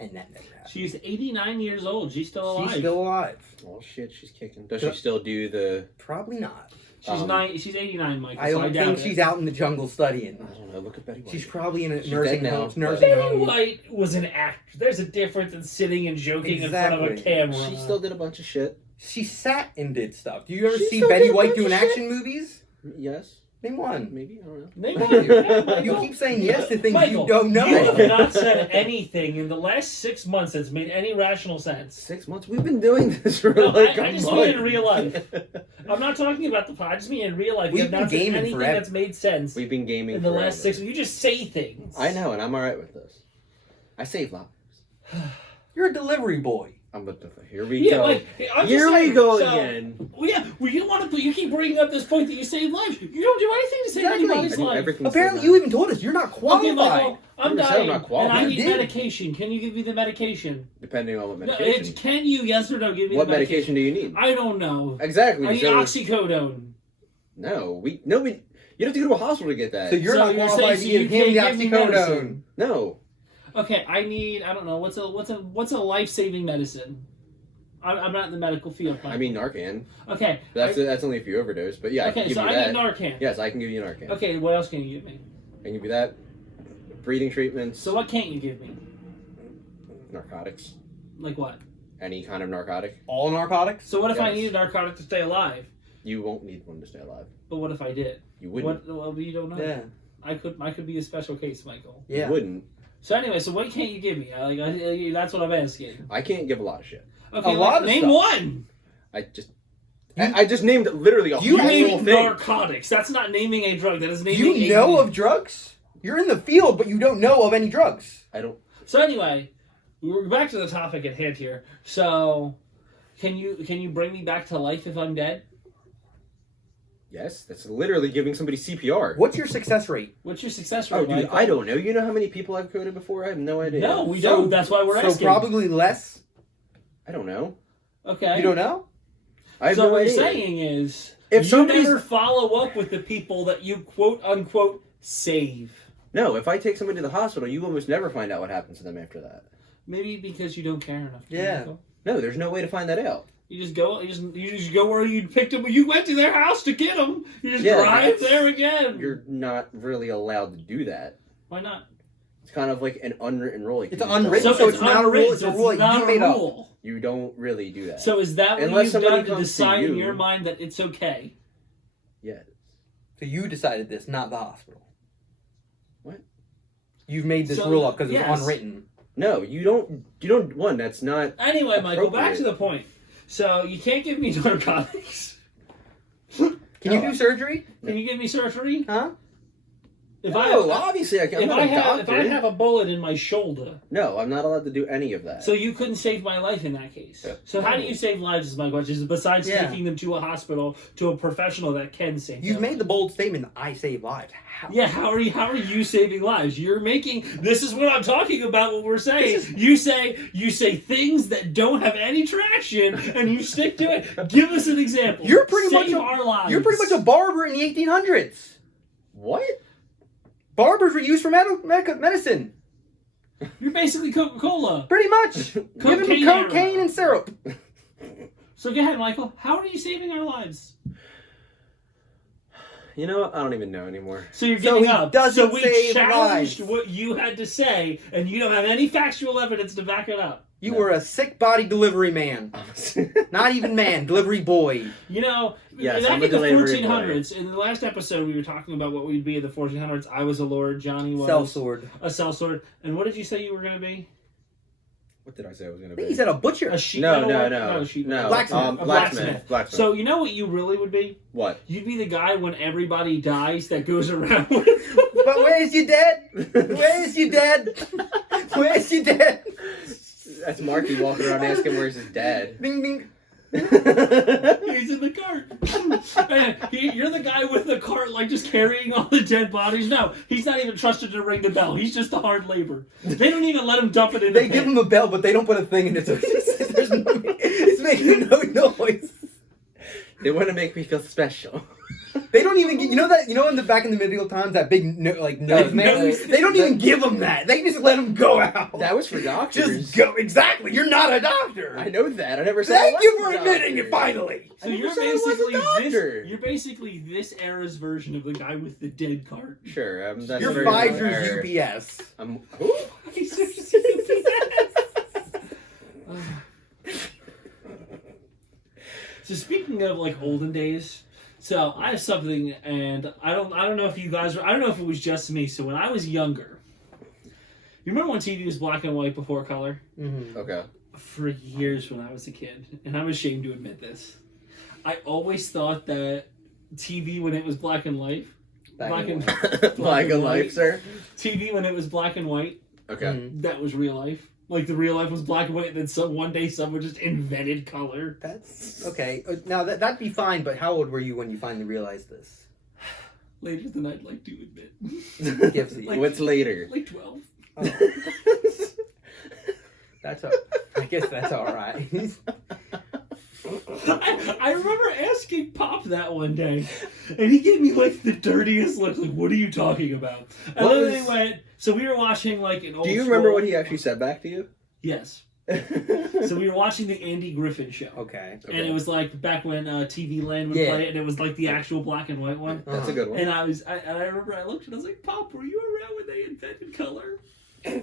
And that never happened. She's 89 years old. She's still alive. She's still alive. Oh shit, she's kicking. Does she still do the? Probably not. She's 89, Michael. I so don't doubt think it. she's out in the jungle studying. I don't know. Look at Betty White. She's probably in a She's nursing dead now. home. Nursing Betty home. White was an actor. There's a difference in sitting and joking in front of a Exactly. camera. She still did a bunch of shit. She sat and did stuff. Do you ever She see still Betty did a White bunch doing of action movies? Yes, Name one. maybe. I don't know. Name one. Yeah, Michael. You keep saying yes to things Michael, you don't know. You have not said anything in the last 6 months that's made any rational sense. 6 months. We've been doing this for No, like I a just month. mean in real life. I'm not talking about the pod. I just mean in real life. We've You have been not said gaming anything forever. that's made sense We've been gaming in the forever. last 6 months. You just say things. I know, and I'm all right with this. I save lives. You're a delivery boy. I'm about to. Here we Yeah, go. like I'm just Here we saying, go so- again. Well, yeah, well, you want to. You keep bringing up this point that you save lives. You don't do anything to save Exactly. I anybody's do life. everything. to Apparently, save you lives. even told us you're not Okay, qualified. Michael, I'm Never said I'm dying, not and I qualified. need You did. medication. Can you give me the medication? Depending on what No, medication. can you? Yes or no? Give me What the medication do you need? I don't know. Exactly. I need so- oxycodone. No, we. You don't have to go to a hospital to get that. So you're So not you're qualified to saying give you him the can't give me oxycodone. medicine. no. Okay, I need. I don't know. What's a life saving medicine? I'm not in the medical field. I mean Narcan. okay. That's only if you overdose. But yeah, I can Okay, give so you I that. need Narcan. Yes, I can give you Narcan. Okay, what else can you give me? I can give you that. Breathing treatments. So what can't you give me? Narcotics. Like what? Any kind of narcotic. All narcotics? So what if I Yes. need a narcotic to stay alive? You won't need one to stay alive. But what if I did? You wouldn't. What? Well, you don't know. Yeah. I could be a special case, Michael. Yeah. You wouldn't. So anyway, so what can't you give me? That's what I'm asking. I can't give a lot of shit. Okay, A lot of name stuff. one. I just named literally a You whole named thing. narcotics. That's not naming a drug. That is naming. You know of drugs? You're in the field, but you don't know of any drugs. I don't. So anyway, we're back to the topic at hand here. So, can you bring me back to life if I'm dead? Yes, that's literally giving somebody CPR. What's your success rate? What's your success rate? Oh, dude, Michael? I don't know. You know how many people I've coded before? I have no idea. No, we So- don't. That's why we're So asking. probably less. I don't know. Okay. You don't know? I have So no what idea. you're saying is, If you somebody's- never follow up with the people that you quote unquote save. No, if I take somebody to the hospital, you almost never find out what happens to them after that. Maybe because you don't care enough. Yeah. Michael. No, there's no way to find that out. You just go. You just go where you picked them. You went to their house to get them. You just Yeah, drive that's- there again. You're not really allowed to do that. Why not? It's kind of like an unwritten rule. Like, It's you just unwritten, don't- so it's not a rule, unwritten, it's a so rule that not you a made up. rule. You don't really do that. So is that what Unless you've somebody done to comes to decide in you. your mind that it's okay? Yes. So you decided this, not the hospital. What? You've made this So, rule up because yes. it's unwritten. No, you don't. You don't. One, that's not. Anyway, Michael, back to Appropriate. the point. So you can't give me narcotics. Can you do surgery? Can you give me surgery? Huh? If No, obviously I can. I'm if not I a have if doctor. I have a bullet in my shoulder, No, I'm not allowed to do any of that. so you couldn't save my life in that case. So how do you save lives? Is my question. Besides Yeah. taking them to a hospital to a professional that can save. You've them. made the bold statement, I save lives. How? Yeah, how are you saving lives? You're making this is what I'm talking about. What we're saying. You say things that don't have any traction, and you stick to it. Give us an example. You're pretty Save much our lives. You're pretty much a barber in the 1800s. What? Barbers were used for medicine. You're basically Coca-Cola. Pretty much. Give them Cocaine cocaine era. and syrup. So go ahead, Michael. How are you saving our lives? You know what? I don't even know anymore. So you're So giving he up. doesn't So we save challenged lives. what you had to say, and you don't have any factual evidence to back it up. You No. were a sick body delivery man. Not even man, delivery boy. You know, Yes, back I'm a in the delivery 1400s, in the last episode, we were talking about what we'd be in the 1400s. I was a lord, Johnny was Sellsword. a sellsword. And what did you say you were going to be? What did I say I was going I to think be? he said a butcher. A sheep No, metal no, worker? no. Not a sheep No. metal Blacksmith. worker. A blacksmith. So you know what you really would be? What? You'd be the guy when everybody dies that goes around with. But where's your dad? Where's your dad? Where's your dad? That's Marky walking around asking where's his dad. Bing, bing. He's in the cart. Man, you're the guy with the cart, like just carrying all the dead bodies. No, he's not even trusted to ring the bell. He's just the hard labor. They don't even let him dump it in. They give him a bell, but they don't put a thing in it. So it's making no noise. They want to make me feel special. They don't even get, you know in the back in the medieval times, that big nose man. nose. They don't even give him that. They just let him go out. That was for doctors. Just go. Exactly. You're not a doctor. I know that. I never said. I Thank you was for a admitting doctor. it. Finally. So I never you're said I was a basically doctor. this. You're basically this era's version of the guy with the dead cart. Sure. That's You're very Pfizer's fair. UPS. Who? So speaking of like olden days, so I have something, and I don't know if you guys I don't know if it was just me. So when I was younger, you remember when TV was black and white before color? Mm-hmm. Okay. For years when I was a kid, and I'm ashamed to admit this, I always thought that TV when it was black and white, Black and Like a life, sir. TV when it was black and white, Okay. Mhm. that was real life. Like the real life was black and white, and then one day someone just invented color. That's okay. Now that'd be fine. But how old were you when you finally realized this? Later than I'd like to admit. Gives you. What's later? Like 12. Oh, that's I guess that's all right. I remember asking Pop that one day, and he gave me like the dirtiest look. Like, what are you talking about? And What then was- they went. So we were watching like an old. Do you remember scroll- what he actually said back to you? Yes. So we were watching the Andy Griffin show, Okay. and it was like back when TV Land would Yeah. play it, and it was like the actual black and white one. That's a good one. And I remember I looked and I was like, Pop, were you around when they invented color? And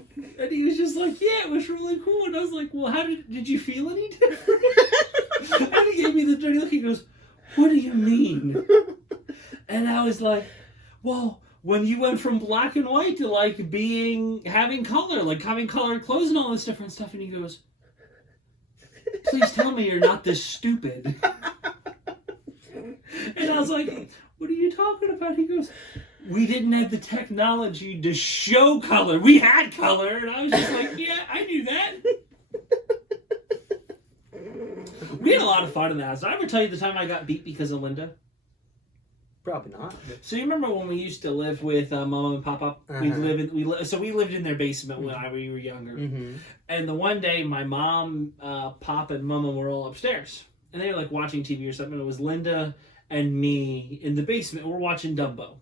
he was just like, yeah, it was really cool. And I was like, well, how did you feel any different? And he gave me the dirty look. He goes, what do you mean? And I was like, well, when you went from black and white to like having color, like having colored clothes and all this different stuff. And he goes, please tell me you're not this stupid. And I was like, what are you talking about? He goes, we didn't have the technology to show color. We had color. And I was just like, yeah, I knew that. We had a lot of fun in the house. Did I ever tell you the time I got beat because of Linda? Probably not. So you remember when we used to live with Mom and Papa? We lived in their basement when we were younger. Mm-hmm. And the one day, my mom, Pop, and Mama were all upstairs, and they were like watching TV or something. It was Linda and me in the basement. We're watching Dumbo.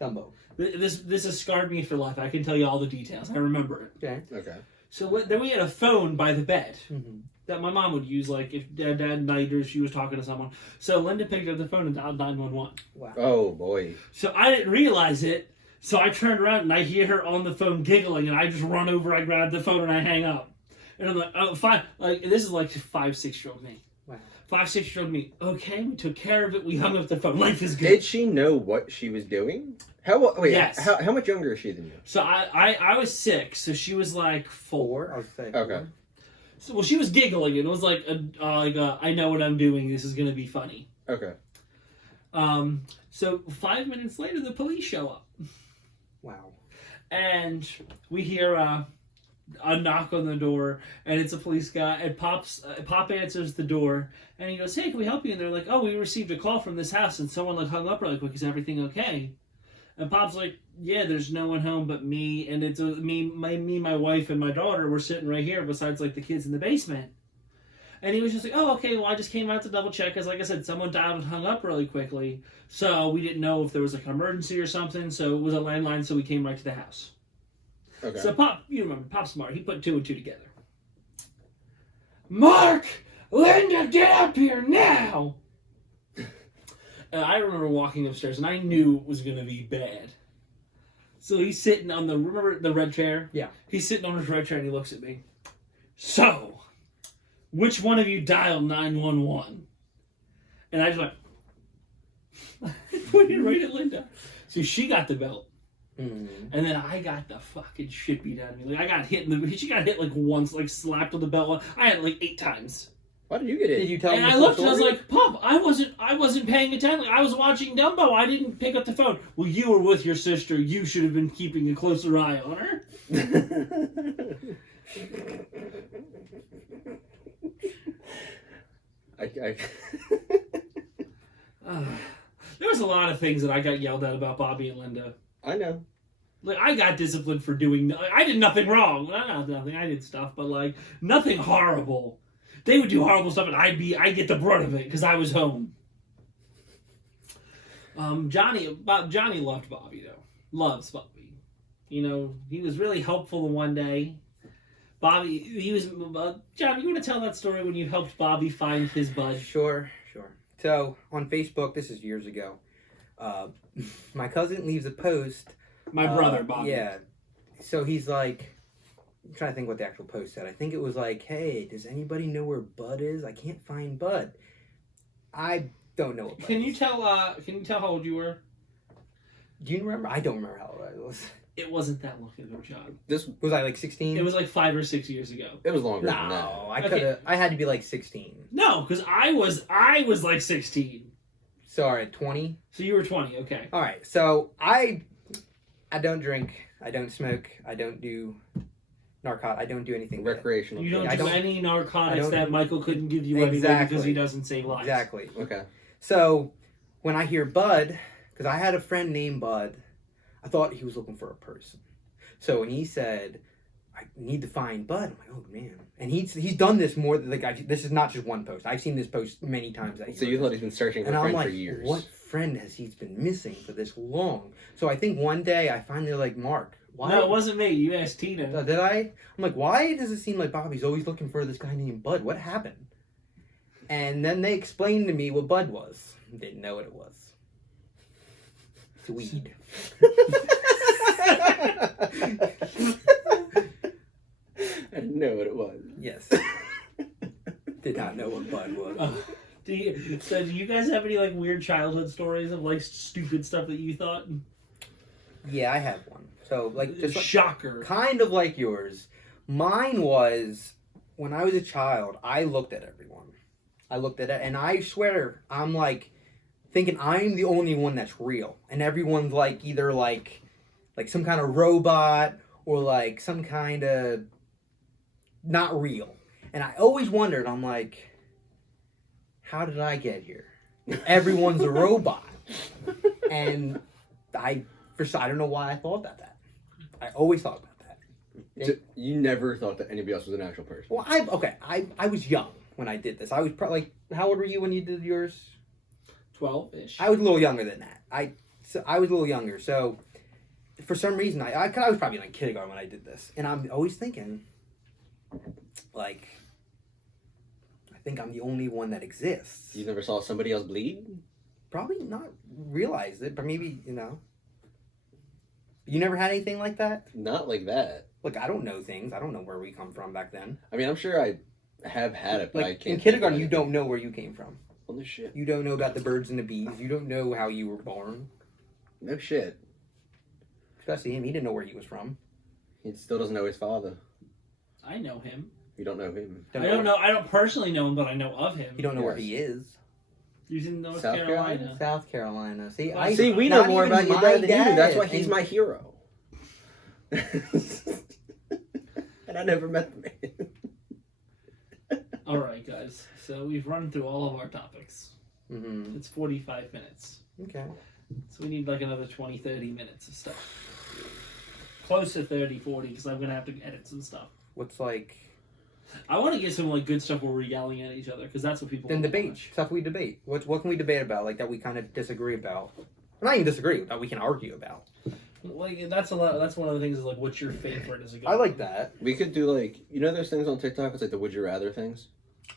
Dumbo. This has scarred me for life. I can tell you all the details. I remember it. Okay. Okay. So then we had a phone by the bed Mm-hmm. that my mom would use, like if Dad had night or she was talking to someone. So Linda picked up the phone and dialed 911. Wow. Oh boy. So I didn't realize it. So I turned around and I hear her on the phone giggling, and I just run over. I grab the phone and I hang up. And I'm like, oh, fine. Like this is like 5-6-year-old me. Wow. 5-6-year-old me. Okay, we took care of it. We hung up the phone. Life is good. Did she know what she was doing? Wait, Yes. how much younger is she than you? So I was 6, so she was like 4. I was saying. Okay. So, well, she was giggling, and it was like, I know what I'm doing. This is gonna be funny. Okay. So 5 minutes later, the police show up, Wow. and we hear a knock on the door, and it's a police guy. And Pop answers the door, and he goes, "Hey, can we help you?" And they're like, "Oh, we received a call from this house, and someone like hung up really quick. Is everything okay?" And Pop's like, "Yeah, there's no one home but me, and it's my wife, and my daughter. We're sitting right here, besides like the kids in the basement." And he was just like, "Oh, okay. Well, I just came out to double check, because like I said, someone dialed and hung up really quickly, so we didn't know if there was like an emergency or something. So it was a landline, so we came right to the house." Okay. So Pop, you remember, Pop's smart. He put 2 and 2 together. Mark, Linda, get up here now! And I remember walking upstairs, and I knew it was going to be bad. So he's sitting on remember the red chair? Yeah. He's sitting on his red chair, and he looks at me. So, which one of you dialed 911? And I just went, pointed right at Linda. So she got the belt. Mm-hmm. And then I got the fucking shit beat out of me. Like I got hit she got hit like once, like slapped on the belt. I had it like 8 times. Why did you get it? Did you tell And him I the full looked and I was story? like, Pop, I wasn't paying attention. I was watching Dumbo. I didn't pick up the phone. Well, you were with your sister. You should have been keeping a closer eye on her. There was a lot of things that I got yelled at about Bobby and Linda. I know. Like, I got disciplined for doing... I did nothing wrong. Not nothing. I did stuff, but, like, nothing horrible. They would do horrible stuff, and I'd get the brunt of it, because I was home. Johnny loved Bobby, though. Loves Bobby. You know, he was really helpful one day. Bobby, John, you want to tell that story when you helped Bobby find his bud? Sure. So, on Facebook, this is years ago, my cousin leaves a post. My brother, Bobby. Yeah. So he's like, I'm trying to think what the actual post said. I think it was like, hey, does anybody know where Bud is? I can't find Bud. I don't know what Bud Can you is. tell how old you were? Do you remember? I don't remember how old I was. It wasn't that long ago, John. Was I like 16? It was like 5 or 6 years ago. It was longer than that. No, I Okay. could have. I had to be like 16. No, because I was like 16. Sorry, 20. So you were 20, okay. All right. So I don't drink. I don't smoke. I don't do narcotics. I don't do anything. with it. Recreational. You don't I do don't- any I narcotics don't- that Michael couldn't give you anyway Exactly. because he doesn't save lives. Exactly. Okay. So when I hear Bud, because I had a friend named Bud, I thought he was looking for a person. So when he said, "I need to find Bud," I'm like, "Oh man!" And he's done this more than like this is not just one post. I've seen this post many times. So you thought he's been searching for and a I'm friend like, for years. what friend has he been missing for this long? So I think one day I finally like, Mark, why? No, it wasn't me. You asked Tina. Did I? I'm like, why does it seem like Bobby's always looking for this guy named Bud? What happened? And then they explained to me what Bud was. Didn't know what it was. It's weed. I didn't know what it was. Yes. Did not know what Bud was. Do you guys have any like weird childhood stories of like stupid stuff that you thought? Yeah, I have one. So like just like, Shocker. kind of like yours. Mine was when I was a child, I looked at everyone. I looked at it and I swear I'm like thinking I'm the only one that's real. And everyone's like either like some kind of robot or like some kind of not real. And I always wondered, I'm like, how did I get here? Everyone's a robot. And I don't know why I thought that. I always thought about that. So you never thought that anybody else was an actual person. Well, I was young when I did this. I was probably like, how old were you when you did yours? 12-ish. I was a little younger than that. I was a little younger. So for some reason, I was probably like kindergarten when I did this, and I'm always thinking, like, I think I'm the only one that exists. You never saw somebody else bleed? Probably not realize it, but maybe You never had anything like that? Not like that. Look, I don't know things. I don't know where we come from back then. I mean, I'm sure I have had it, but I Like can't. in kindergarten, you don't know where you came from. Oh, no shit. You don't know about the birds and the bees. You don't know how you were born. No shit. Especially him. He didn't know where he was from. He still doesn't know his father. I know him. You don't know him. I don't know. I don't personally know him, but I know of him. You don't know where Yes. he is. He's in North South Carolina. South Carolina. See, Well, See, we know not more even about your my dad than you do. That's why dad. he's And- my hero. And I never met the man. All right, guys. So we've run through all of our topics. Mhm. It's 45 minutes. Okay. So we need like another 20, 30 minutes of stuff. Close to 30, 40, because I'm going to have to edit some stuff. What's like I want to get some like good stuff where we're yelling at each other, because that's what people then wanna debate watch. stuff we debate. What can we debate about like that we kind of disagree about? Not even disagree that we can argue about. Like that's a lot. That's one of the things is like, what's your favorite as a go? I like that. We could do like, you know those things on TikTok? It's like the would you rather things.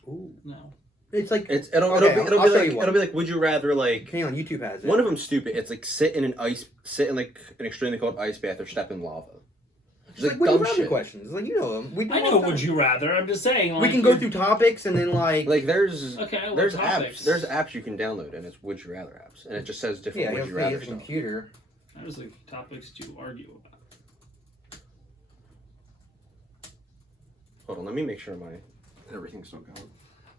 Ooh. No. It's like It'll Okay, be I'll show like you one. it'll be like would you rather like okay, on YouTube has it. one of them's stupid. It's like sit in like an extremely cold ice bath or step in lava. It's like would you rather questions. It's like you know them. We do I all know. the Would time. you rather? I'm just saying. Like, We can go through topics and then like there's Okay. Well, there's topics. apps you can download and it's would you rather apps and it just says different yeah, would you you rather have a stuff. computer. I was like topics to argue about. Hold on, let me make sure my everything's still going.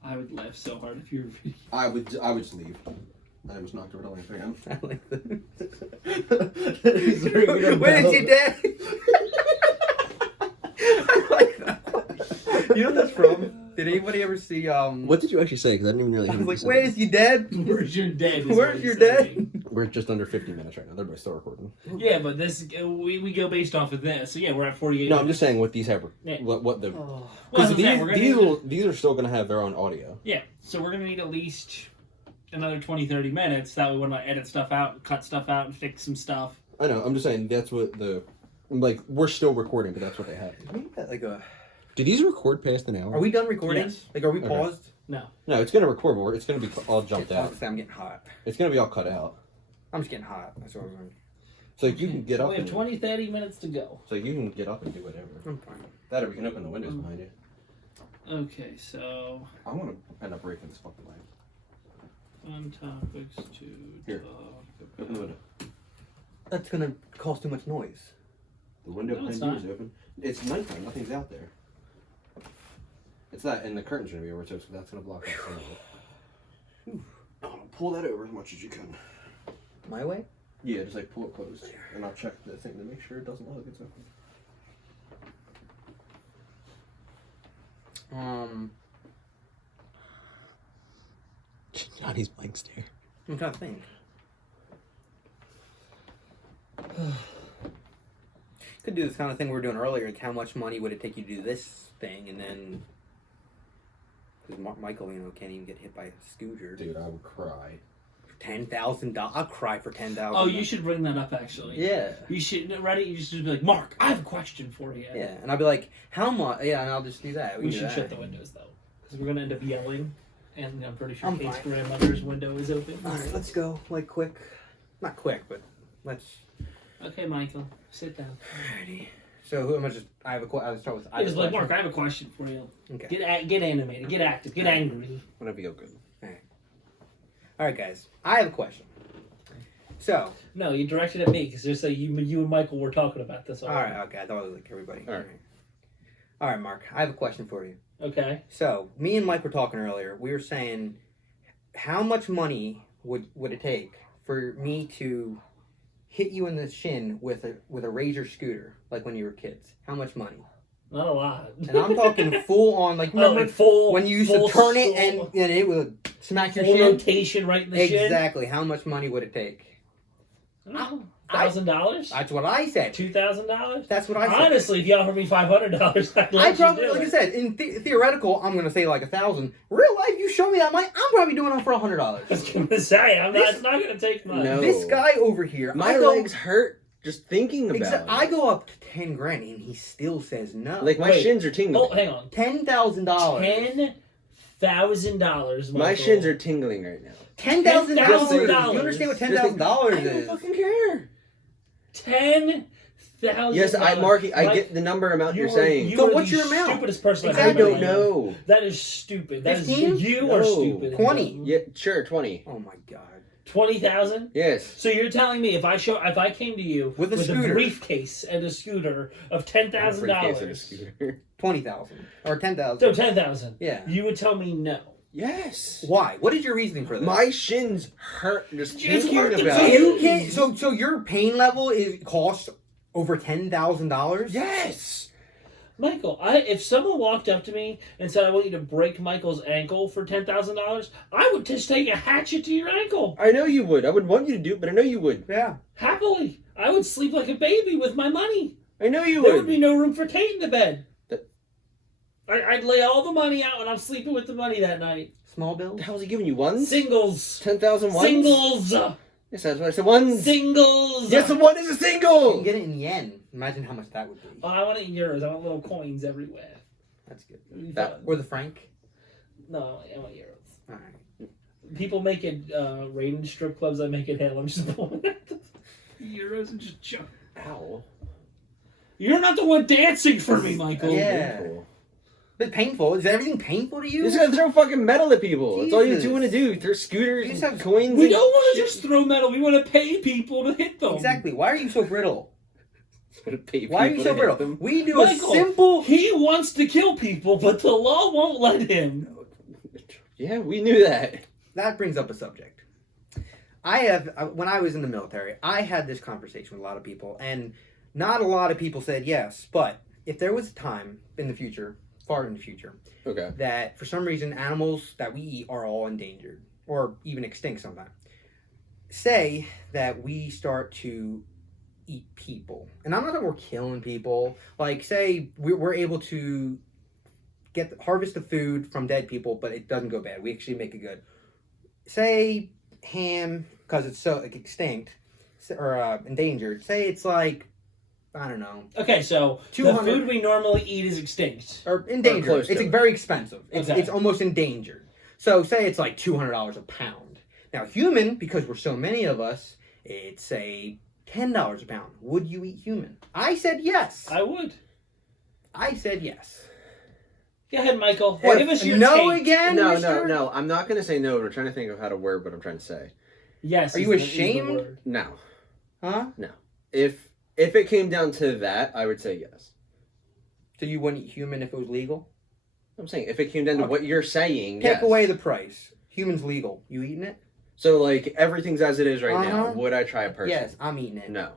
I would laugh so hard if you were video. I would just leave. I was knocked over the again. I like that. ringing a Where bell. is your dad? I like that. You know what that's from? Did anybody ever see What did you actually say? Because I didn't even really I hear was what like, you where's your dad? Where's your dead? is what Where's he your said. dad? We're just under 50 minutes right now. They're both still recording. Yeah, but this we go based off of this. So yeah, we're at 48. No, I'm just saying what these have. Yeah. What the. Oh. Well, Because as I said, we're gonna these are still going to have their own audio. Yeah, so we're gonna need at least another 20-30 minutes. That way, when I edit stuff out, cut stuff out, and fix some stuff. I know. I'm just saying that's what the. Like, we're still recording, but that's what they have. We got like a. Do these record past an hour? Are we done recording? Yes. Like, are we Okay. paused? No, No, it's going to record, but it's going to be all jumped out. I'm getting hot. It's going to be all cut out. I'm just getting hot. That's what I was doing. So you can get up. we have And, 20-30 minutes to go. so you can get up and do whatever. I'm fine. That or we can open the windows behind you. Okay, so I want to end up breaking this fucking light. fun topics to Here. talk Open the about. window. That's gonna cause too much noise. The window No, it's behind you is open. It's nighttime. Nothing's out there. It's that, and the curtain's gonna be over too, so that's gonna block out some of it. Pull that over as much as you can. My way? Yeah, just like pull it closed, and I'll check the thing to make sure it doesn't look like it's open. Johnny's blank stare. I'm trying to think. Could do this kind of thing we were doing earlier. Like, how much money would it take you to do this thing, and then because Michael, can't even get hit by a scooter. Dude, I would cry. $10,000. I'll cry for $10,000. Oh, you should bring that up actually. Yeah. You should ready. You should be like, Mark, I have a question for you. Yeah, and I'll be like, how much? Yeah, and I'll just do that. We can should do that. shut the windows though, because we're gonna end up yelling, and I'm pretty sure I'm Kate's fine. grandmother's window is open. All right, let's go. Like quick, not quick, but let's. Okay, Michael, sit down. Alrighty. So who am I? I have a question. I'll start with. I was like, Mark, I have a question for you. Okay. Get animated, get active, get angry. Whenever you go good. All right, guys. I have a question. So. No, you directed at me because there's you and Michael were talking about this All already. right. Okay. I thought it was like everybody. All right. All right, Mark. I have a question for you. Okay. So me and Mike were talking earlier. We were saying, how much money would it take for me to hit you in the shin with a Razor scooter, like when you were kids? How much money? Not a lot. And I'm talking full on, like, Oh, remember like full when you used to full turn it full- and it would smack your full shin? rotation right in the shin. Exactly. How much money would it take? $1,000? That's what I said. $2,000? That's what I said. Honestly, if you offer me $500, I'd let I you probably, do like I it. said, in theoretical, I'm gonna say like 1,000. Real life, you show me that money, I'm probably doing it for I $100. was gonna say, it's not gonna take much. No. This guy over here, My I go, legs hurt just thinking about it. I go up to 10 grand and he still says no. Like, my Wait. shins are tingling. Oh, hang on. $10,000. $10,000. My shins are tingling right now. $10,000. $10,000. Do you understand what $10,000 I don't is? fucking care. $10,000. Yes, Marky, I get the number amount you're saying. So are what's the your amount? Stupidest person Exactly. I've I ever don't met. know. That is stupid. That is 15? you are No. stupid. 20. Yeah, sure, 20. Oh my god. 20,000. Yes. So you're telling me if I came to you With a a scooter. briefcase and a scooter of Briefcase and a $10,000, scooter. 20,000 or 10,000. so 10,000, Yeah. you would tell me no. Yes. Why? What is your reasoning for this? My shins hurt just It's thinking hurt to about So it. you can't. So your pain level costs over $10,000. Yes. Michael, if someone walked up to me and said, I want you to break Michael's ankle for $10,000, I would just take a hatchet to your ankle. I know you would. I would want you to do it, but I know you would. Yeah. Happily. I would sleep like a baby with my money. I know you There would. would be no room for Kate in the bed. That- I'd lay all the money out and I'm sleeping with the money that night. Small bill. The hell is he giving you? Ones? Singles. 10,000 ones? Singles. Yes, that's what I said. Ones. Singles. Yes, a one is a You single. can get it in yen. Imagine how much that would be. Oh, I want it in euros. I want little coins everywhere. That's good. It would be That- fun. Or the franc. No, I want euros. All right. People make it rain in strip clubs. I make it hell. I'm just pulling out the euros and just jump. Ow. You're not the one dancing for me, Michael. Yeah. Painful. But painful. Is everything painful to you? You're just gonna throw fucking metal at people. That's all you Jesus. want to do. Throw scooters, You just and have- coins. We and don't want to shit. just throw metal. We want to pay people to hit them. Exactly. Why are you so brittle? Pay Why are you people so to hit brittle? them. We do Michael, a simple. He wants to kill people, but the law won't let him. Yeah, we knew that. That brings up a subject. When I was in the military, I had this conversation with a lot of people, and not a lot of people said yes. But if there was a time in the future far in the future, Okay. that for some reason animals that we eat are all endangered or even extinct sometimes. Say that we start to eat people, and I'm not talking we're killing people. Like, say we're able to harvest the food from dead people, but it doesn't go bad. We actually make it good. Say ham, because it's so extinct or endangered. Say it's like, I don't know, Okay, so the 200 food we normally eat is extinct. or endangered. close to It's it. very expensive. It's, Okay. it's almost endangered. So say it's like $200 a pound. Now human, because we're so many of us, it's say $10 a pound. Would you eat human? I said yes. I would. I said yes. Go ahead, Michael. What, Give us your no take. again? No, mister? no. I'm not gonna say no. But I'm trying to think of how to word what I'm trying to say. Yes. Are is you the- is the ashamed? word. No. Huh? If it came down to that, I would say yes. So you wouldn't eat human if it was legal? I'm saying if it came down to Okay. what you're saying, Take yes. away the price. Human's legal. You eating it? So like everything's as it is right now. Uh-huh. Would I try a person? Yes, I'm eating it. No.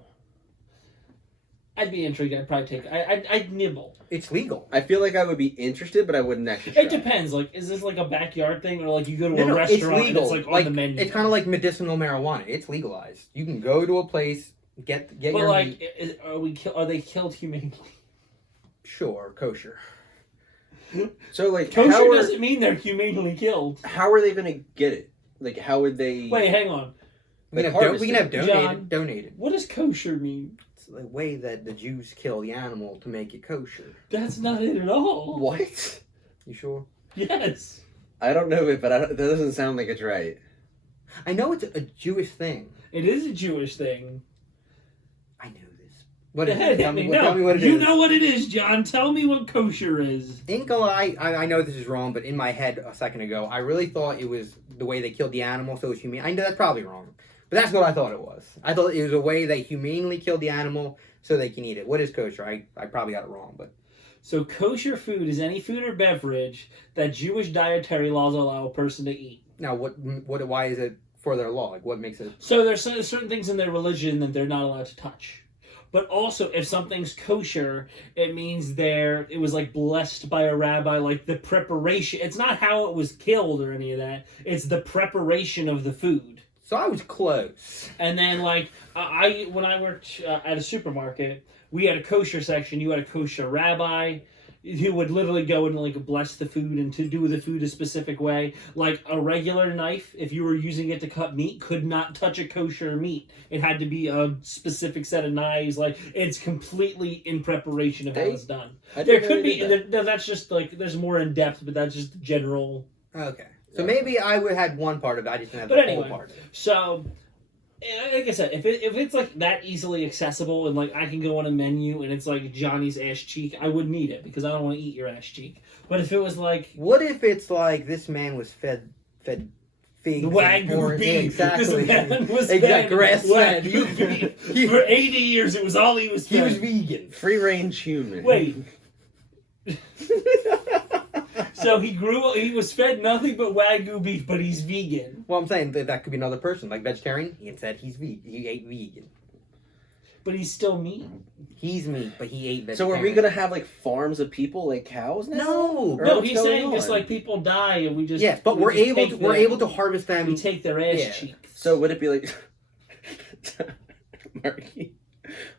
I'd be intrigued. I'd probably take. I'd nibble. It's legal. I feel like I would be interested, but I wouldn't actually try. It depends. Like, is this like a backyard thing, or like you go to No, a no, it's restaurant legal. and it's like on the menu? It's kind of like medicinal marijuana. It's legalized. You can go to a place, get But your like, meat. are they killed humanely? Sure, kosher. So like Kosher how are doesn't mean they're humanely killed. how are they gonna get it? Like how would they? Wait, hang on. We Like can have, we can have harvested. donated. John. Donated. What does kosher mean? It's the way that the Jews kill the animal to make it kosher. That's not it at all. What? You sure? Yes. I don't know it, but that doesn't sound like it's right. I know it's a Jewish thing. It is a Jewish thing. I know this. What Go is ahead, it? Tell hit me, me. tell me what it is. You know what it is, John. Tell me what kosher is. Inkle, I know this is wrong, but in my head a second ago, I really thought it was the way they killed the animal, so it was humane. I know that's probably wrong, but that's what I thought it was. I thought it was a way they humanely killed the animal so they can eat it. What is kosher? I probably got it wrong, but So kosher food is any food or beverage that Jewish dietary laws allow a person to eat. now why is it for their law? Like what makes it? So there's certain things in their religion that they're not allowed to touch. But also, if something's kosher, it means it was like blessed by a rabbi, like the preparation. It's not how it was killed or any of that. It's the preparation of the food. So I was close. And then, like, when I worked at a supermarket, we had a kosher section. You had a kosher rabbi who would literally go and, like, bless the food and to do the food a specific way. Like, a regular knife, if you were using it to cut meat, could not touch a kosher meat. It had to be a specific set of knives. Like, it's completely in preparation of how it's done. I There didn't know could they be, did that. that's just, like, there's more in depth, but that's just general. Okay. So maybe I would have had one part of it. I just didn't have But the anyway. whole part of it. So, like I said, if it's like that easily accessible and like I can go on a menu and it's like Johnny's ass cheek, I wouldn't eat it because I don't want to eat your ass cheek. But if it was like What if it's like this man was fed figs the and Wagyu orange- beef, Exactly. this man was Exactly. fed Grass-fed. Wagyu beef. He- For 80 years, it was all he was fed. He was vegan. Free range human. Wait. So he was fed nothing but Wagyu beef, but he's vegan. Well, I'm saying that could be another person, like vegetarian. He said he's vegan. He ate vegan. But he's still meat. He's meat, but he ate So vegetarian. are we gonna have like farms of people like cows now? No. Or No, what's he's going saying just on? like people die and we just Yes, but we we're just able to take we're their- able to harvest them. we take their ass Yeah. cheeks. So would it be like, Marky?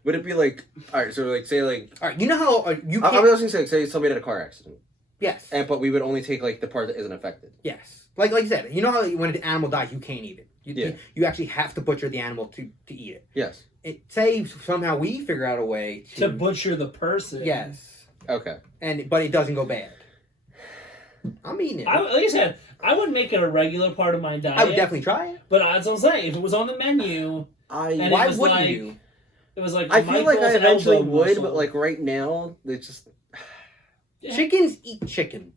Would it be like, all right? So like, say like, All right, you know how you I can't. was gonna say somebody had a car accident, Yes. but we would only take like the part that isn't affected. Yes. Like you said, you know how when an animal dies, you can't eat it. Yeah. You actually have to butcher the animal to eat it. Yes. Say somehow we figure out a way To butcher the person. Yes. Okay. But it doesn't go bad. I'm eating it. Like I said, I would make it a regular part of my diet. I would definitely try it. But as I'm saying, if it was on the menu, And Why it was wouldn't like- you? it was like I feel like I Michael's eventually elbow would, muscle. but like right now, it's just Yeah. Chickens eat chicken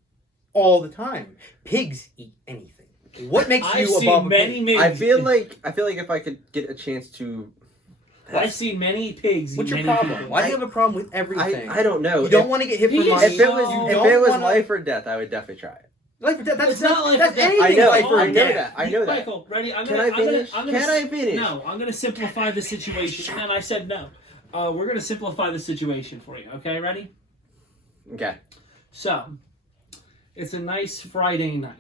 all the time. Pigs eat anything. What makes I've you seen above a many pig? pigs. I feel like if I could get a chance to, I've seen many pigs. What's eat your many problem? people. Why do you have a problem with everything? I don't know. You don't want to get hit He from is- money. If it was You if don't it was wanna- life or death, I would definitely try it. Life or death. That's It's not life or that's death. anything. I know. Life or I know death. that. I know that. Michael, ready? Can I finish? Can I finish? No, I'm going to simplify the situation. And I said no. We're going to simplify the situation for you. Okay, ready? Okay. So, It's a nice Friday night.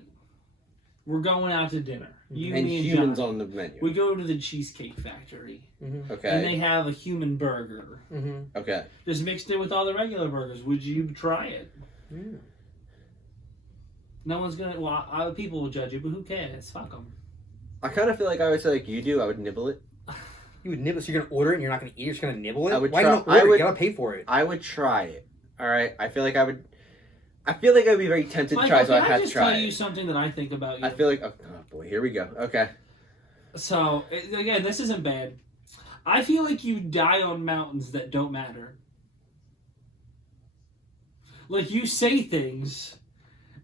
We're going out to dinner. You, And me, and humans John. on the menu. We go to the Cheesecake Factory, and they Okay. have a human burger, Okay. just mixed in with all the regular burgers. Would you try it? Mm. No one's gonna. Well, people will judge you, but who cares? Fuck them. I kind of feel like I would say like you do. I would nibble it. You would nibble, so you're gonna order it and you're not gonna eat it, you're just gonna nibble it? I would Why try- you not I order it? would- You gotta pay for it. I would try it. All right. I feel like I would. I feel like I'd be very tempted to Michael, try, so I can I had to just try tell you it. something that I think about you? I feel like. Oh boy, here we go. Okay. So, again, this isn't bad. I feel like you die on mountains that don't matter. Like, you say things,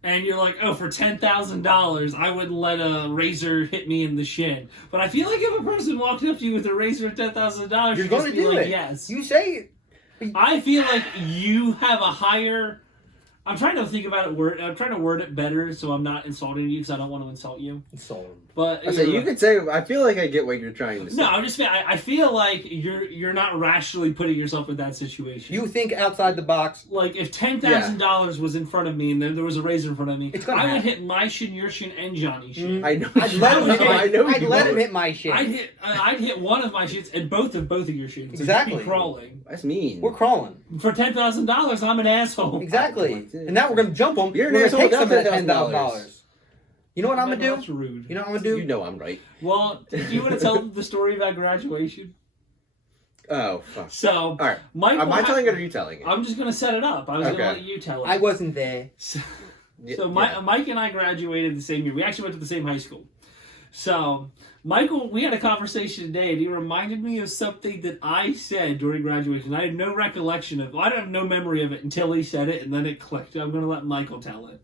and you're like, oh, for $10,000, I wouldn't let a razor hit me in the shin. But I feel like if a person walked up to you with a razor at $10,000, You're you'd gonna just be do like, it. yes. You say it. I feel like you have a higher... I'm trying to think about it. I'm trying to word it better so I'm not insulting you because I don't want to insult you. Insult him. But I say you could say. I feel like I get what you're trying to say. No, I'm just. I feel like you're not rationally putting yourself in that situation. You think outside the box. Like if $10,000 was in front of me and then there was a razor in front of me, It's gonna I would happen. hit my shin, your shin, and Johnny's shin. I know. I'd let him hit I know. I'd you let him would. hit my shit. I'd hit one of my shins and both of your shins. Exactly. Be crawling That's mean. We're crawling. for $10,000. I'm an asshole. Exactly. And now we're gonna jump him. You're an We're asshole gonna take some of without that $10,000. $10,000. You know what I'm gonna do? That's rude. You know what I'm gonna do? You know I'm right. Well, do you want to tell the story about graduation? Oh fuck. So, All right. Mike, Am I telling it or are you telling it? I'm just gonna set it up. I was Okay. gonna let you tell it. I wasn't there. So, Yeah, so yeah. Mike and I graduated the same year. We actually went to the same high school. So Michael, we had a conversation today, and he reminded me of something that I said during graduation. I had no recollection of. I have no memory of it until he said it, and then it clicked. I'm going to let Michael tell it.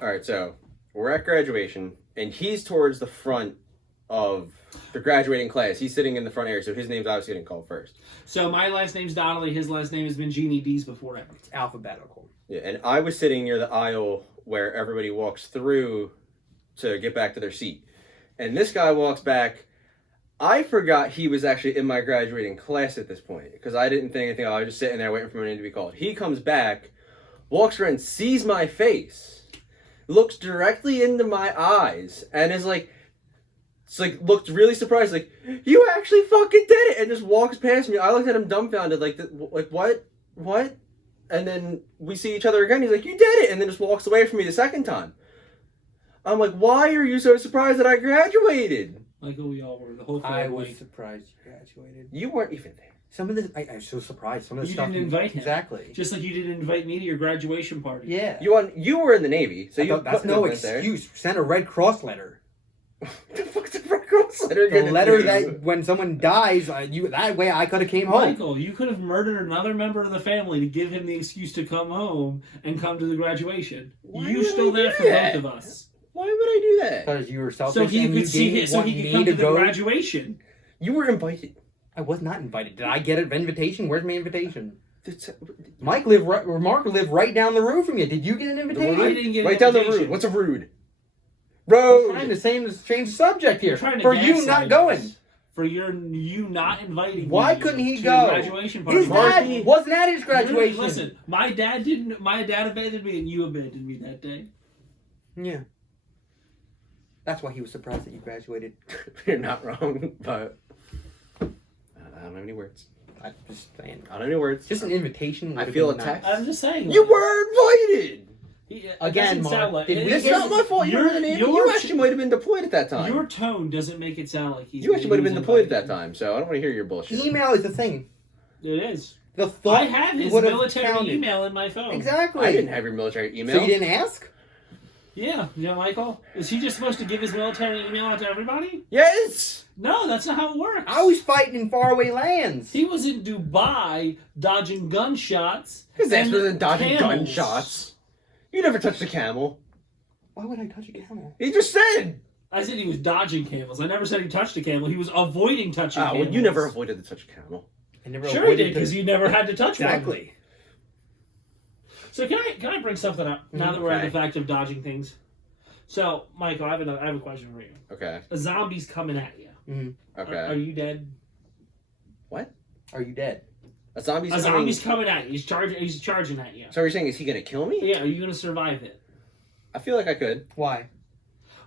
All right. So we're at graduation, and he's towards the front of the graduating class. He's sitting in the front area, so his name's obviously getting called first. So my last name's Donnelly. His last name has been Jeannie D's before it. It's alphabetical. Yeah, and I was sitting near the aisle where everybody walks through to get back to their seat. And this guy walks back. I forgot he was actually in my graduating class at this point because I didn't think anything. I was just sitting there waiting for my name to be called. He comes back, walks around, sees my face, looks directly into my eyes, and is like, looked really surprised, like, you actually fucking did it, and just walks past me. I looked at him dumbfounded, like what? And then we see each other again. He's like, you did it, and then just walks away from me the second time. I'm like, why are you so surprised that I graduated? Michael, we all were. The whole I family. was surprised you graduated. You weren't even there. Some of this, I was so surprised. Some of the You stuff didn't invite him. Exactly. Just like you didn't invite me to your graduation party. Yeah. You were in the Navy, so I you thought, that's couldn't have no went there. excuse. Send a Red Cross letter. The fuck's the Red Cross letter The gonna letter do? that when someone dies, that way I could have came home. Michael, you could have murdered another member of the family to give him the excuse to come home and come to the graduation. Why You would still I there do for that? both of us. Why would I do that? Because you were selfish So he and you could see didn't it, so want he could me come to to the go. graduation. You were invited. I was not invited. Did I get an invitation? Where's my invitation? That's- Mark lived right down the road from you. Did you get an I invitation? didn't get an Right down the invitation. road. What's a rude? I'm trying Road. to change the subject here. You're trying to For you gaslight not us. going. For you not inviting Why me couldn't he to go? your graduation party. His Marky. dad wasn't at his graduation. Listen, my dad abandoned me and you abandoned me that day. Yeah. That's why he was surprised that you graduated. You're not wrong, but I don't have any words. I'm just saying. I don't have any words. Just an invitation. I would've feel been attacked. I'm just saying. You were invited. It Again, doesn't sound Mark, like- did we It's get- not my fault. You were in the Navy. You actually might have been deployed at that time. Your tone doesn't make it sound like he's. You actually might have been deployed at that invited. time, so I don't want to hear your bullshit. Email is the thing. It is. The thought I have his would've military counted. email in my phone. Exactly. I didn't have your military email. So you didn't ask? Yeah, Michael? Is he just supposed to give his military email out to everybody? Yes. No, that's not how it works. I was fighting in faraway lands. He was in Dubai dodging gunshots. His ass and wasn't dodging camels. gunshots. You never touched a camel. Why would I touch a camel? He just said. I said he was dodging camels. I never said he touched a camel. He was avoiding touching Oh, camels. well, you never avoided touch a camel. I never Sure he avoided did, because the- you never had to touch one. Exactly. So can I bring something up now that we're at the Okay. fact of dodging things? So, Michael, I have a question for you. Okay. A zombie's coming at you. Okay. Are you dead? Are you dead? A zombie's A coming. zombie's coming at you. He's charging at you. So you're saying, is he gonna kill me? Yeah, are you gonna survive it? I feel like I could. Why?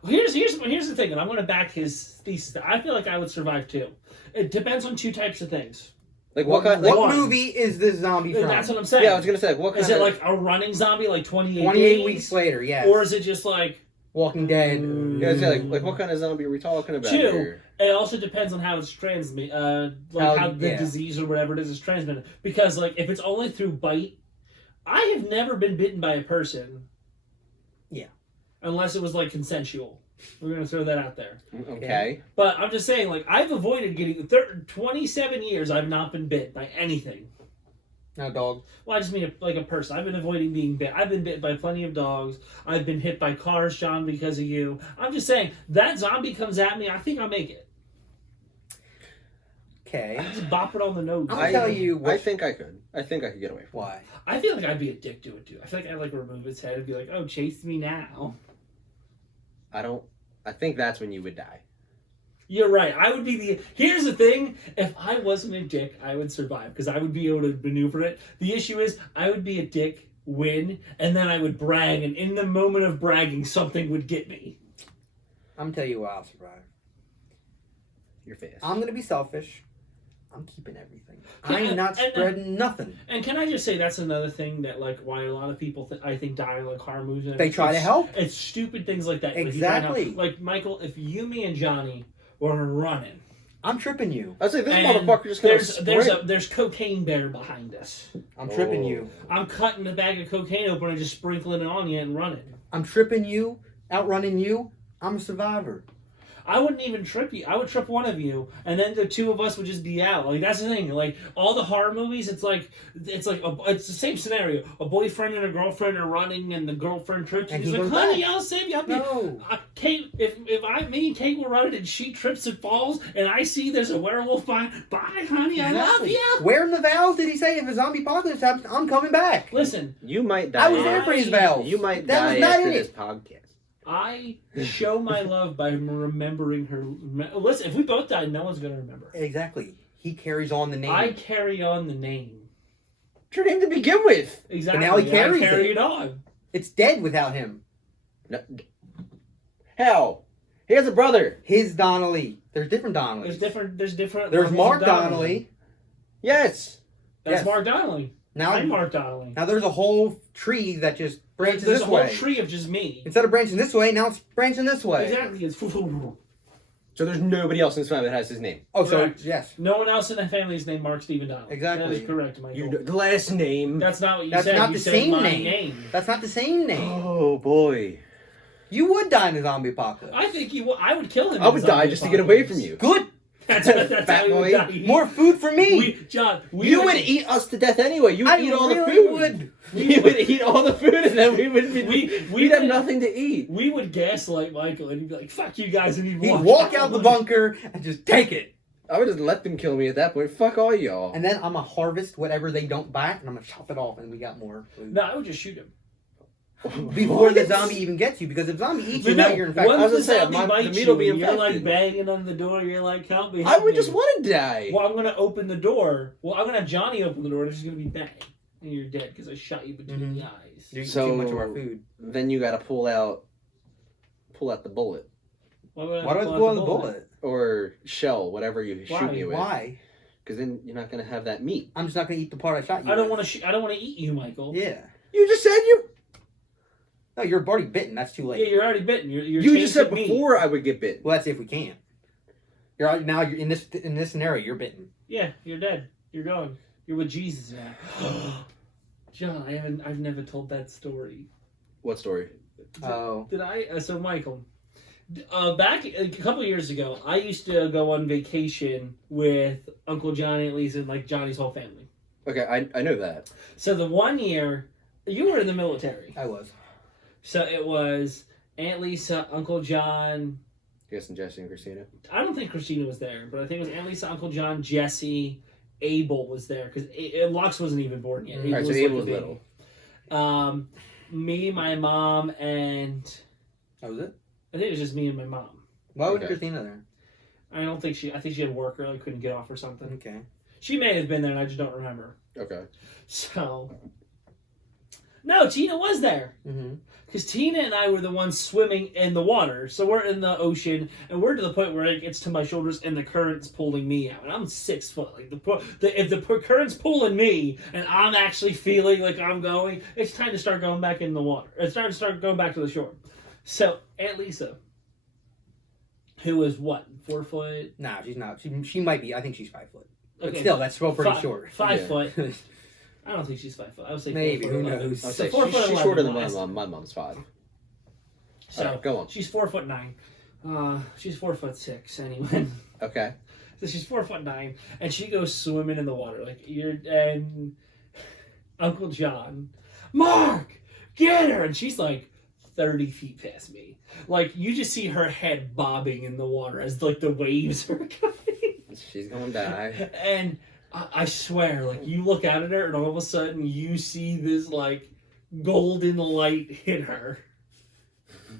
Well, here's the thing, and I'm gonna back his thesis. I feel like I would survive too. It depends on two types of things. Like What, kind? Like, One. movie is this zombie from? That's what I'm saying. yeah, I was gonna say, what kind Is it of, like a running zombie, like 28 28 days? weeks later, yes. Or is it just like Walking Dead. Yeah, I was gonna say, like what kind of zombie are we talking about Two. here? It also depends on how it's transmitted, how the yeah. disease or whatever it is transmitted. Because like if it's only through bite, I have never been bitten by a person. Yeah. Unless it was like consensual. We're gonna throw that out there. Okay. But I'm just saying, like I've avoided getting 27 years. I've not been bit by anything. No dog. Well, I just mean like a person. I've been avoiding being bit. I've been bit by plenty of dogs. I've been hit by cars, John, because of you. I'm just saying that zombie comes at me. I think I'll make it. Okay. Just bop it on the nose. I'll tell you what. I think I could. I think I could get away from Why? I feel like I'd be a dick to it too. I feel like I'd like remove its head and be like, "Oh, chase me now." it. I think that's when you would die. You're right. I would be the. Here's the thing: if I wasn't a dick, I would survive because I would be able to maneuver it. The issue is, I would be a dick, win, and then I would brag, and in the moment of bragging, something would get me. I'm gonna tell you why I'll survive. Your face. I'm gonna be selfish. I'm keeping everything. Yeah, I'm not and- spreading nothing. And can I just say that's another thing that like why a lot of people I think die in like horror movies. And They try to it's- help. It's stupid things like that. Like, you try to help. Exactly. Like Michael, if you, me, and Johnny were running, I'm tripping you. I was like, this and motherfucker just gonna there's cocaine bear behind us. I'm tripping Oh. you. I'm cutting a bag of cocaine open and just sprinkling it on you and running. I'm tripping you. Outrunning you. I'm a survivor. I wouldn't even trip you. I would trip one of you, and then the two of us would just be out. Like that's the thing. Like all the horror movies, it's the same scenario. A boyfriend and a girlfriend are running, and the girlfriend trips, and And he's he like, goes "Honey, back." I'll save you." I'll be, No. Kate, if me and Kate were running and she trips and falls, and I see there's a werewolf bye, honey, I love Exactly. you. Where in the vows did he say if a zombie apocalypse happens, I'm coming back? Listen, You might die. I was there for his vows. You might That die was not after in this it. podcast. I show my love by remembering her. Listen, if we both die, no one's gonna remember. Exactly. He carries on the name. I carry on the name. What's your name to begin with? Exactly. now he carries I carry it. it on. It's dead without him. No. Hell, he has a brother. His Donnelly. There's different Donnellys. There's different. There's levels Mark of Donnelly. Yes. That's Yes. Mark Donnelly. Now, I'm Mark Donnelly. now there's a whole tree that just branches There's this a whole way. tree of just me. Instead of branching this way, now it's branching this way. Exactly. It's So there's nobody else in this family that has his name. Oh, so Correct. yes. no one else in the family is named Mark Stephen Donnelly. Exactly. That is correct, Michael. You know, the last name. That's not what you That's said. not you the said same my name. That's not the same name. Oh boy. You would die in a zombie apocalypse. I think I would kill him. I in would a die zombie just to get away apocalypse. from you. Good. That's Fat how you would boy. die. More food for me. John, You would eat us to death anyway. You would I eat all the really food. would. You would eat all the food, and then we'd we'd have would- nothing to eat. We would gaslight Michael, and he'd be like, "Fuck you guys," and He'd walk out the bunker and just take it. I would just let them kill me at that point. Fuck all y'all. And then I'm going to harvest whatever they don't bite, and I'm going to chop it off, and we got more food. No, I would just shoot him. Before the What? zombie even gets you, because if zombie eats But you, now no, you're infected. once I was the gonna say, zombie the bites meat will you, be and you're like infected. banging on the door, you're like, "Help me!" I help would me." just want to die. Well, I'm gonna open the door. Well, I'm gonna have Johnny open the door, and it's just gonna be bang, and you're dead because I shot you between Mhm. the eyes. You So- too much of our food. Then you got to pull out the bullet Why do I have to pull out the bullet? or shell, whatever you Why? shoot me with. Why? Because then you're not gonna have that meat. I'm just not going to eat the part I shot you I don't with. want to. I don't want to eat you, Michael. Yeah. You just said you. No, you're already bitten. That's too Yeah, late. you're already bitten. You're You just said tasted meat. before I would get bitten. Well, that's if we can. Now you're in this scenario. You're bitten. Yeah, you're dead. You're gone. You're with Jesus now. John, I've never told that story. What story? Oh. Did I? So Michael, back a couple of years ago, I used to go on vacation with Uncle Johnny, at least, and like Johnny's whole family. Okay, I know that. So the one year you were in the military, I was. so it was Aunt Lisa, Uncle John. Guessing Jesse and Christina. I don't think Christina was there, but I think it was Aunt Lisa, Uncle John, Jesse, Abel was there because Lux wasn't even born yet. Alright, so like Abel a was baby. little. Me, my mom, and That was it. I think it was just me and my mom. Why was Okay. Christina there? I think she had work or I couldn't get off or something. Okay. She may have been there and I just don't remember. Okay. So, no, Tina was there. Mm-hmm. Because Tina and I were the ones swimming in the water. So we're in the ocean, and we're to the point where it gets to my shoulders, and the current's pulling me out. And I'm 6 foot. Like if the current's pulling me, and I'm actually feeling like I'm going, it's time to start going back in the water. It's time to start going back to the shore. So Aunt Lisa, who is what, 4 foot? Nah, she's not. She might be. I think she's 5 foot. But Okay. still, that's still pretty Five- short. 5 Yeah. foot. I don't think she's 5 foot. I would say Maybe, 4 foot who 11. knows? I would So say 4 foot she's 11 shorter than my was- mom. My mom's 5. So Alright, go on. she's 4'9". She's 4'6" anyway. Okay. So she's 4'9", and she goes swimming in the water. Like and Uncle John, Mark, get her, and she's like 30 feet past me. Like you just see her head bobbing in the water as like the waves are coming. She's gonna die. And I swear, like you look out at her, and all of a sudden you see this like golden light hit her.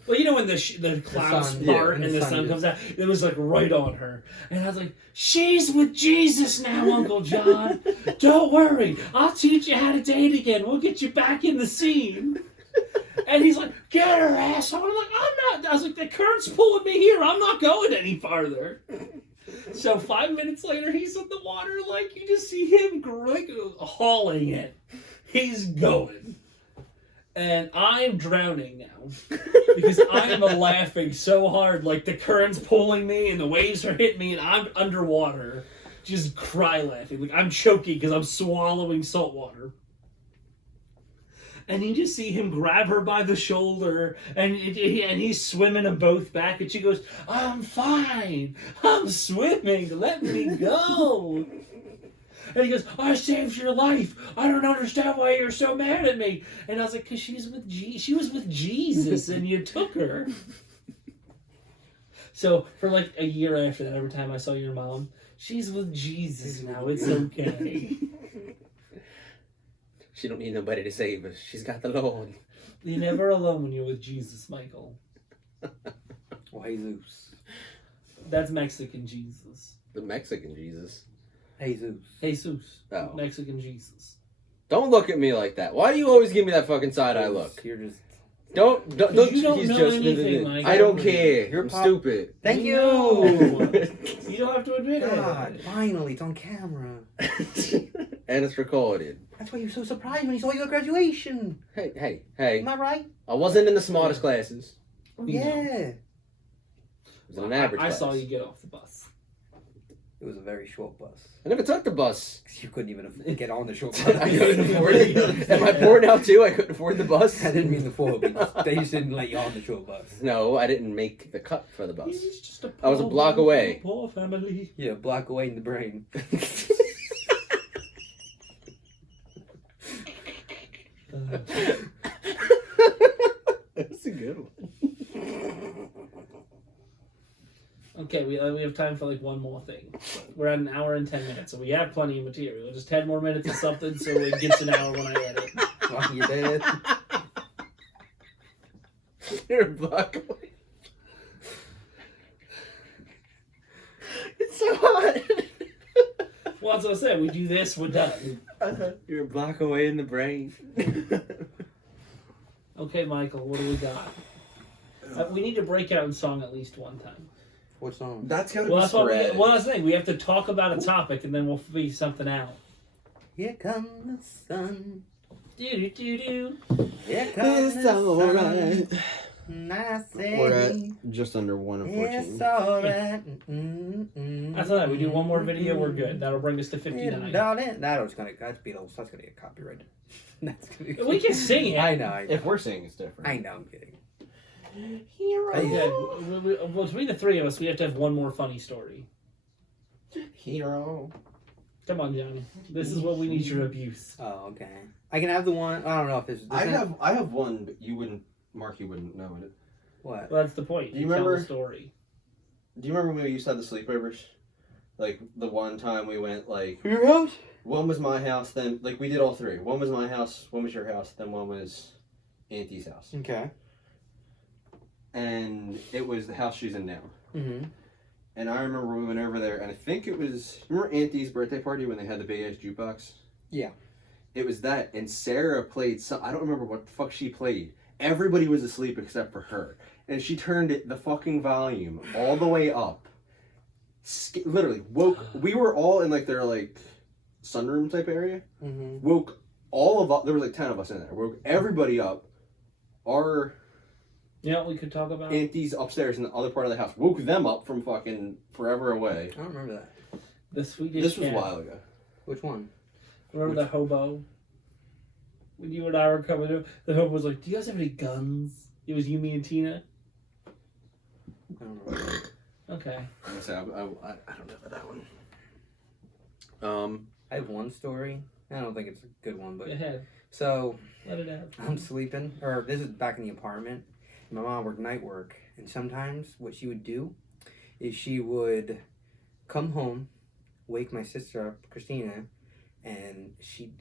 Well, you know when the clouds sun, part yeah, and the sun just- comes out, it was like right on her, and I was like, "She's with Jesus now, Uncle John. Don't worry, I'll teach you how to date again. We'll get you back in the scene." And he's like, "Get her, asshole!" And I'm like, "I'm not." I was like, "The current's pulling me here. I'm not going any farther." So 5 minutes later, he's in the water, like you just see him like hauling it. He's going. And I'm drowning now because I'm laughing so hard, like the current's pulling me and the waves are hitting me, and I'm underwater, just cry laughing, like I'm choking because I'm swallowing salt water. And you just see him grab her by the shoulder, and he's swimming them both back, and she goes, "I'm fine, I'm swimming, let me go." And he goes, "I saved your life. I don't understand why you're so mad at me." And I was like, "Cause she was with Jesus, and you took her." So for like a year after that, every time I saw your mom, she's with Jesus now. It's okay. She don't need nobody to save us. She's got the Lord. You're never alone when you're with Jesus, Michael. Well, Jesus. That's Mexican Jesus. The Mexican Jesus. Jesus. Jesus. Oh. Mexican Jesus. Don't look at me like that. Why do you always give me that fucking side eye look? You're just. Don't. You don't he's know just. anything, Mike. I don't care. You're I'm pop- stupid. Thank you. No. You don't have to admit God, it. finally, it's on camera. And it's recorded. That's why you're so surprised when you saw your graduation. Hey. Am I right? I wasn't in the smartest classes. Oh, No. yeah. I was in an average I class. saw you get off the bus. It was a very short bus. I never took the bus. You couldn't even get on the short I bus. couldn't afford it. Am I poor now too? I couldn't afford the bus. I didn't mean the four, but they just didn't let you on the short bus. No, I didn't make the cut for the bus. He's just I was a block away. Poor family. Yeah, block away in the brain. That's a good one. Okay, we have time for like one more thing. We're at 1 hour and 10 minutes, so we have plenty of material. Just 10 more minutes of something, so it gets an hour when I edit. Lucky you're dead. You're a block away. It's so hot. Well, that's what I said. We do this, we're done. You're a block away in the brain. Okay, Michael, what do we got? We need to break out in song at least one time. What song? That's gotta Well, be that's what sporadic. well, that's the thing. We have to talk about a topic, and then we'll figure something out. Here comes the sun. Do do do do. Here comes It's the sun. alright. And I say, We're at just under 1 and 14. it's alright. That's all right. We do one more video, we're good. That'll bring us to 59. Darling, that's Beatles. That's gonna get copyrighted. That's gonna get... We can sing it. I know. If we're saying it's different. I know. I'm kidding. Hero. Okay, well, between the three of us, we have to have one more funny story. Hero. Come on, Johnny. This is what we need your abuse. Oh, okay. I can have the one. I don't know if this. I have one, but you wouldn't know it. What? Well, that's the point. Do you Tell remember- the story. Do you remember when we used to have the sleepovers? Like the one time we went like Your house? one was my house, then like we did all three. One was my house, one was your house, then one was Auntie's house. Okay. And it was the house she's in now. Mm-hmm. And I remember we went over there, and I think it was remember Auntie's birthday party when they had the big ass jukebox. Yeah. It was that, and Sarah played some. I don't remember what the fuck she played. Everybody was asleep except for her, and she turned the fucking volume all the way up. Literally woke. We were all in like their like sunroom type area. Mm-hmm. Woke all of us. There was like 10 of us in there. Woke everybody up. Our You know what we could talk about? aunties upstairs in the other part of the house woke them up from fucking forever away. I don't remember that. The Swedish This was a Cat. while ago. Which one? Remember the hobo? When you and I were coming up, the hobo was like, "Do you guys have any guns?" It was you, me, and Tina. I don't remember. Okay. I'm gonna say I don't know about that one. I have one story. I don't think it's a good one, Go but ahead. so Let it out. I'm sleeping, or this is back in the apartment. My mom worked night work, and sometimes what she would do is she would come home, wake my sister up, Christina, and she'd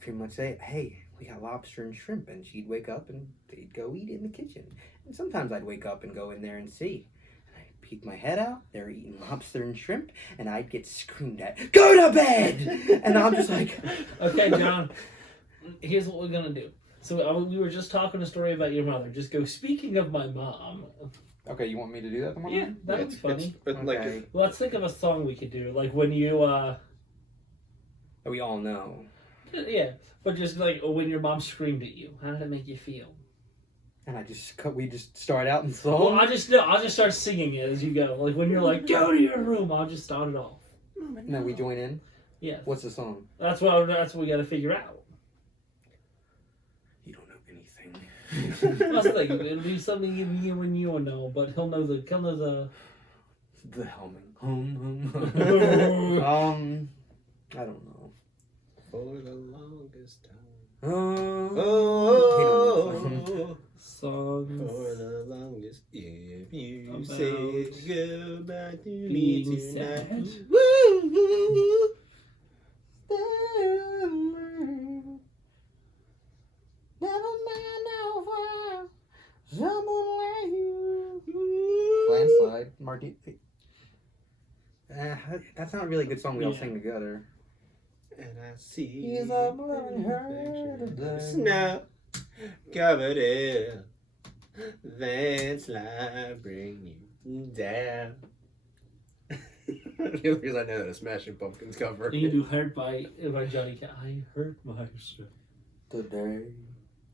pretty much say, "Hey, we got lobster and shrimp," and she'd wake up and they'd go eat it in the kitchen. And sometimes I'd wake up and go in there and see. And I'd peek my head out, they're eating lobster and shrimp, and I'd get screamed at, "Go to bed!" And I'm just like, Okay, John. Here's what we're gonna do. So we were just talking a story about your mother. Just go. Speaking of my mom. Okay, you want me to do that tomorrow? Yeah, that would be funny. Like Okay. Let's think of a song we could do. Like when you, That we all know. yeah, but just like when your mom screamed at you. How did it make you feel? And we just start out in Well, song. I'll just start singing it as you go. Like when you're like, go to your room. I'll just start it off. And then we join in. Yeah, What's the song? that's what we got to figure out. You don't know anything. That's the thing. It'll be something you and you will know, but he'll know the The humming. I don't know. for the longest time. Oh. songs. For the longest, if you About say goodbye to me being tonight. sad. Woo! Landslide. Martin. That's not really a good song we all Yeah. sing together. And I see He's a blowing her today. snow covered in landslide bring you down. The only reason I know that is Smashing Pumpkins cover. You do Hurt by Johnny Cash. I hurt myself. Today,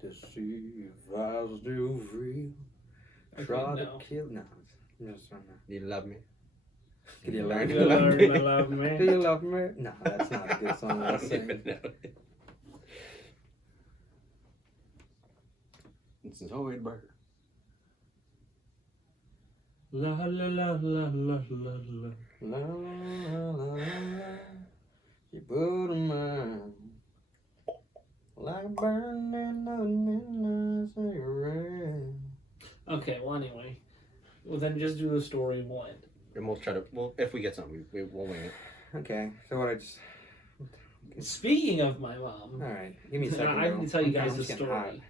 to see if I was still free. Okay, Try no. to kill. No, I'm just trying to. Do you love me? Can you learn You to love learn me? to love me. Do you love me? No, that's not a good song. I to don't sing. even know. It's Zoidberg. La la la la la la la. La, la, la, la. You put a man like burning on a cigarette. Okay, well anyway. Well then just do the story and we'll end. And we'll try to, well, if we get something, we'll wing it. Okay, so what I just. Speaking of my mom, Alright, give me a second. I bro. need to tell you I'm guys the just getting hot. story.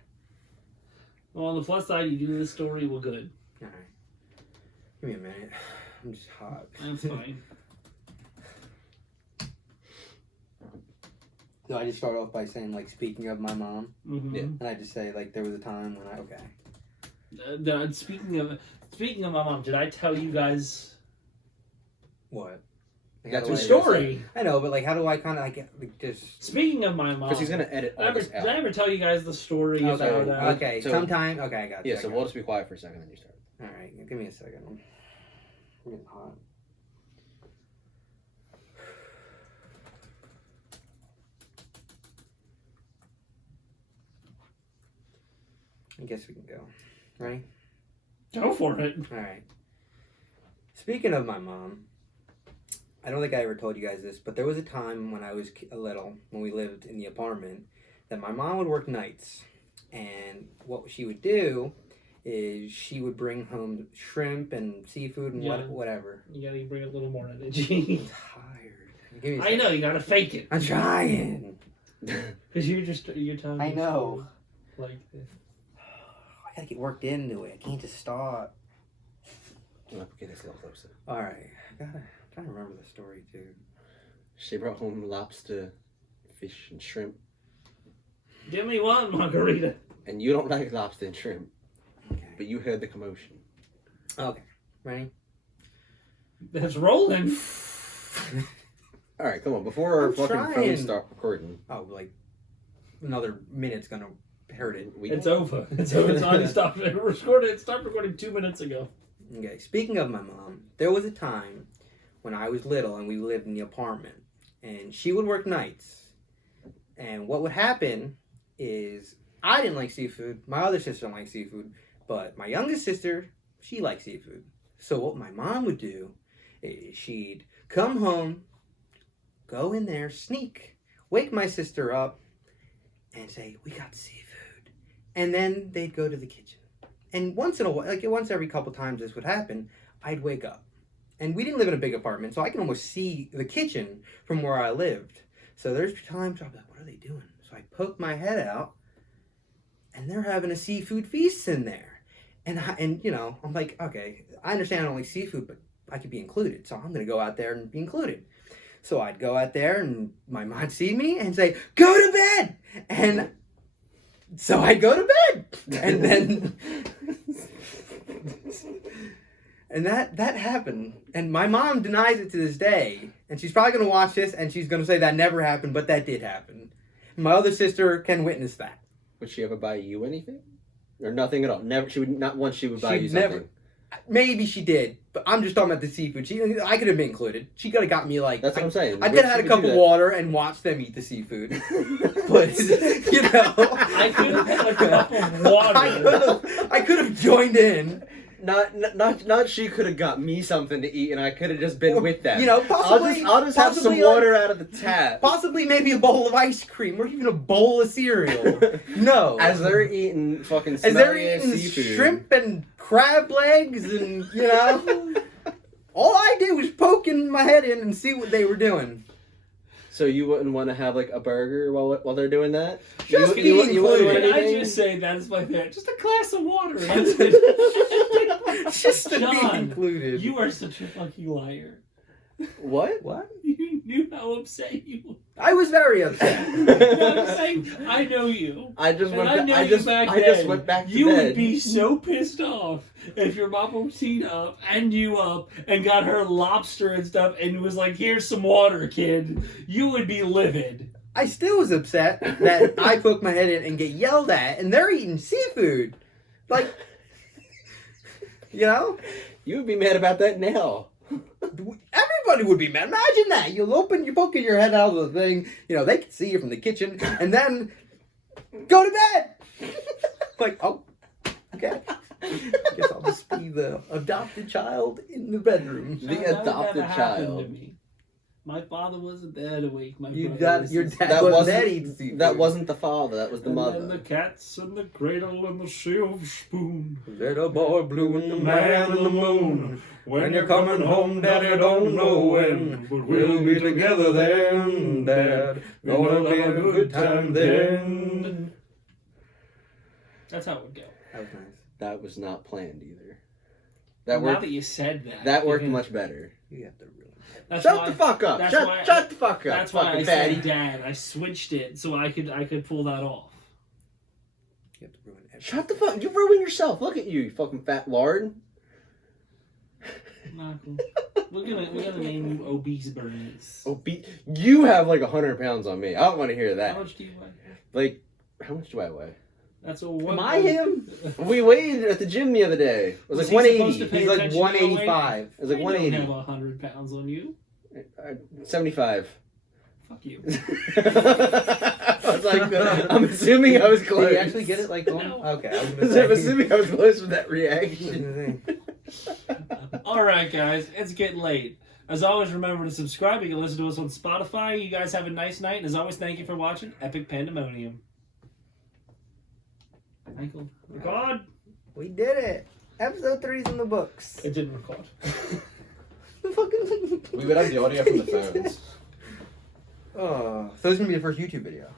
Well, on the plus side, you do the story, we're good. Alright. Give me a minute. I'm just hot. That's fine. So I just start off by saying, like, speaking of my mom, Mm-hmm. Yeah. and I just say, like, there was a time when I. Okay. Speaking of my mom, did I tell you guys What? Like, That's how the do what I- story? I know, but, like, how do I kind of, like, just. Speaking of my mom, Because he's going to edit all this did I out. ever tell you guys the story Okay, about okay. So- Sometime. Okay, I got you. Yeah, so we'll just be quiet for a second, then you start. Alright, give me a second. I'm getting hot. I guess we can go. Ready? Go for it. Alright. Speaking of my mom, I don't think I ever told you guys this, but there was a time when I was little, when we lived in the apartment, that my mom would work nights. And what she would do is she would bring home shrimp and seafood and Yeah. whatever. You gotta bring a little more energy. I'm tired. Give me a I second. know you gotta fake it I'm trying. because you're telling. I your know. story like this. I gotta get worked into it. I can't just start. Okay, this a little closer. Alright. I'm trying to remember the story too. She brought home lobster, fish and shrimp, Give me one margarita. and you don't like lobster and shrimp, Okay. but you heard the commotion. Okay. Ready? That's rolling. All right, come on. Before our I'm fucking trying. phones start recording, Oh, like another minute's gonna hurt it. we It's over. It's over. It's already stopped. Stop recording 2 minutes ago. Okay. Speaking of my mom, there was a time when I was little and we lived in the apartment, and she would work nights. And what would happen is I didn't like seafood. My other sister didn't like seafood, but my youngest sister, she liked seafood. So what my mom would do is she'd come home, go in there, sneak, wake my sister up, and say, "We got seafood." And then they'd go to the kitchen. And once in a while, like once every couple times this would happen, I'd wake up. And we didn't live in a big apartment, so I can almost see the kitchen from where I lived. So there's times I'd be like, what are they doing? So I poke my head out, and they're having a seafood feast in there. And you know, I'm like, okay, I understand I don't like seafood, but I could be included. So I'm going to go out there and be included. So I'd go out there, and my mom would see me and say, "Go to bed!" And so I'd go to bed. And then... And that happened. And my mom denies it to this day. And she's probably going to watch this and she's going to say that never happened, but that did happen. My other sister can witness that. Would she ever buy you anything, or nothing at all? Never. She would not once. She would buy She'd you something. never- Maybe she did, but I'm just talking about the seafood. I could have been included. She could have got me like... That's what I'm saying. I Would could have had she a would cup do of that? water and watched them eat the seafood. But, you know... I could have had a cup of water. I could have joined in. Not she could have got me something to eat and I could have just been with them. You know, possibly... I'll just have some possibly, water out of the tap. Possibly maybe a bowl of ice cream or even a bowl of cereal. No. As they're eating fucking As they're smelly eating seafood. shrimp and crab legs and, you know... All I did was poking my head in and see what they were doing. So you wouldn't want to have like a burger while they're doing that? Just you, be wouldn't want included. Can I anything? just say that is my favorite? Just a glass of water. That's it. Just to be John, included. You are such a fucking liar. What? What? You knew how upset you were. I was very upset. I'm saying, I know you. I just And went. I know I you just. back I then. just went back to You bed. would be so pissed off if your mom woke you up and you up and got her lobster and stuff and was like, "Here's some water, kid." You would be livid. I still was upset that I poke my head in and get yelled at, and they're eating seafood. Like, you know? You would be mad about that now. Everybody would be mad. Imagine that. You're poking your head out of the thing. You know, they can see you from the kitchen, and then go to bed. Like, oh, okay. Guess I'll just be the adopted child in the bedroom. The That would never adopted happen child. to me. My father wasn't there to wake my Your brother. dad wasn't there to eat seafood. That wasn't the father. That was the And mother. then the cats and the cradle and the silver spoon. Little boy blue and the man in the moon. When you're coming home, Daddy don't know when, but we'll be together then, Dad. Gonna be a good time then. That's how it would go. That was nice. That was not planned either. Now That worked. that you said that. That worked even- much better. You have to really. That's Shut why, the fuck up! that's Shut, why- shut the fuck up! That's why I fucking said fatty. Dad. I switched it so I could pull that off. You have to ruin everything. Shut the fuck! You ruin yourself. Look at you, you fucking fat lard. Michael, we're gonna name you Obese Bernice. You have like 100 pounds on me. I don't want to hear How that. much do you weigh? Like, how much do I weigh? That's a Am I him? We weighed at the gym the other day. It was like Was he supposed to 180. pay He's like attention to your weight? 185. It was like I 180. don't have 100 pounds on you. 75. Fuck you. I was like, I'm assuming I was close. Did you actually get it? Like, No. okay. I was I'm gonna say. assuming I was close with that reaction. All right, guys, it's getting late. As always, remember to subscribe. You can listen to us on Spotify. You guys have a nice night, and as always, thank you for watching Epic Pandemonium. Michael, record. We did it. Episode 3's in the books. It didn't record. Fucking. We would have the audio from the phones. Oh, so this is gonna be the first YouTube video.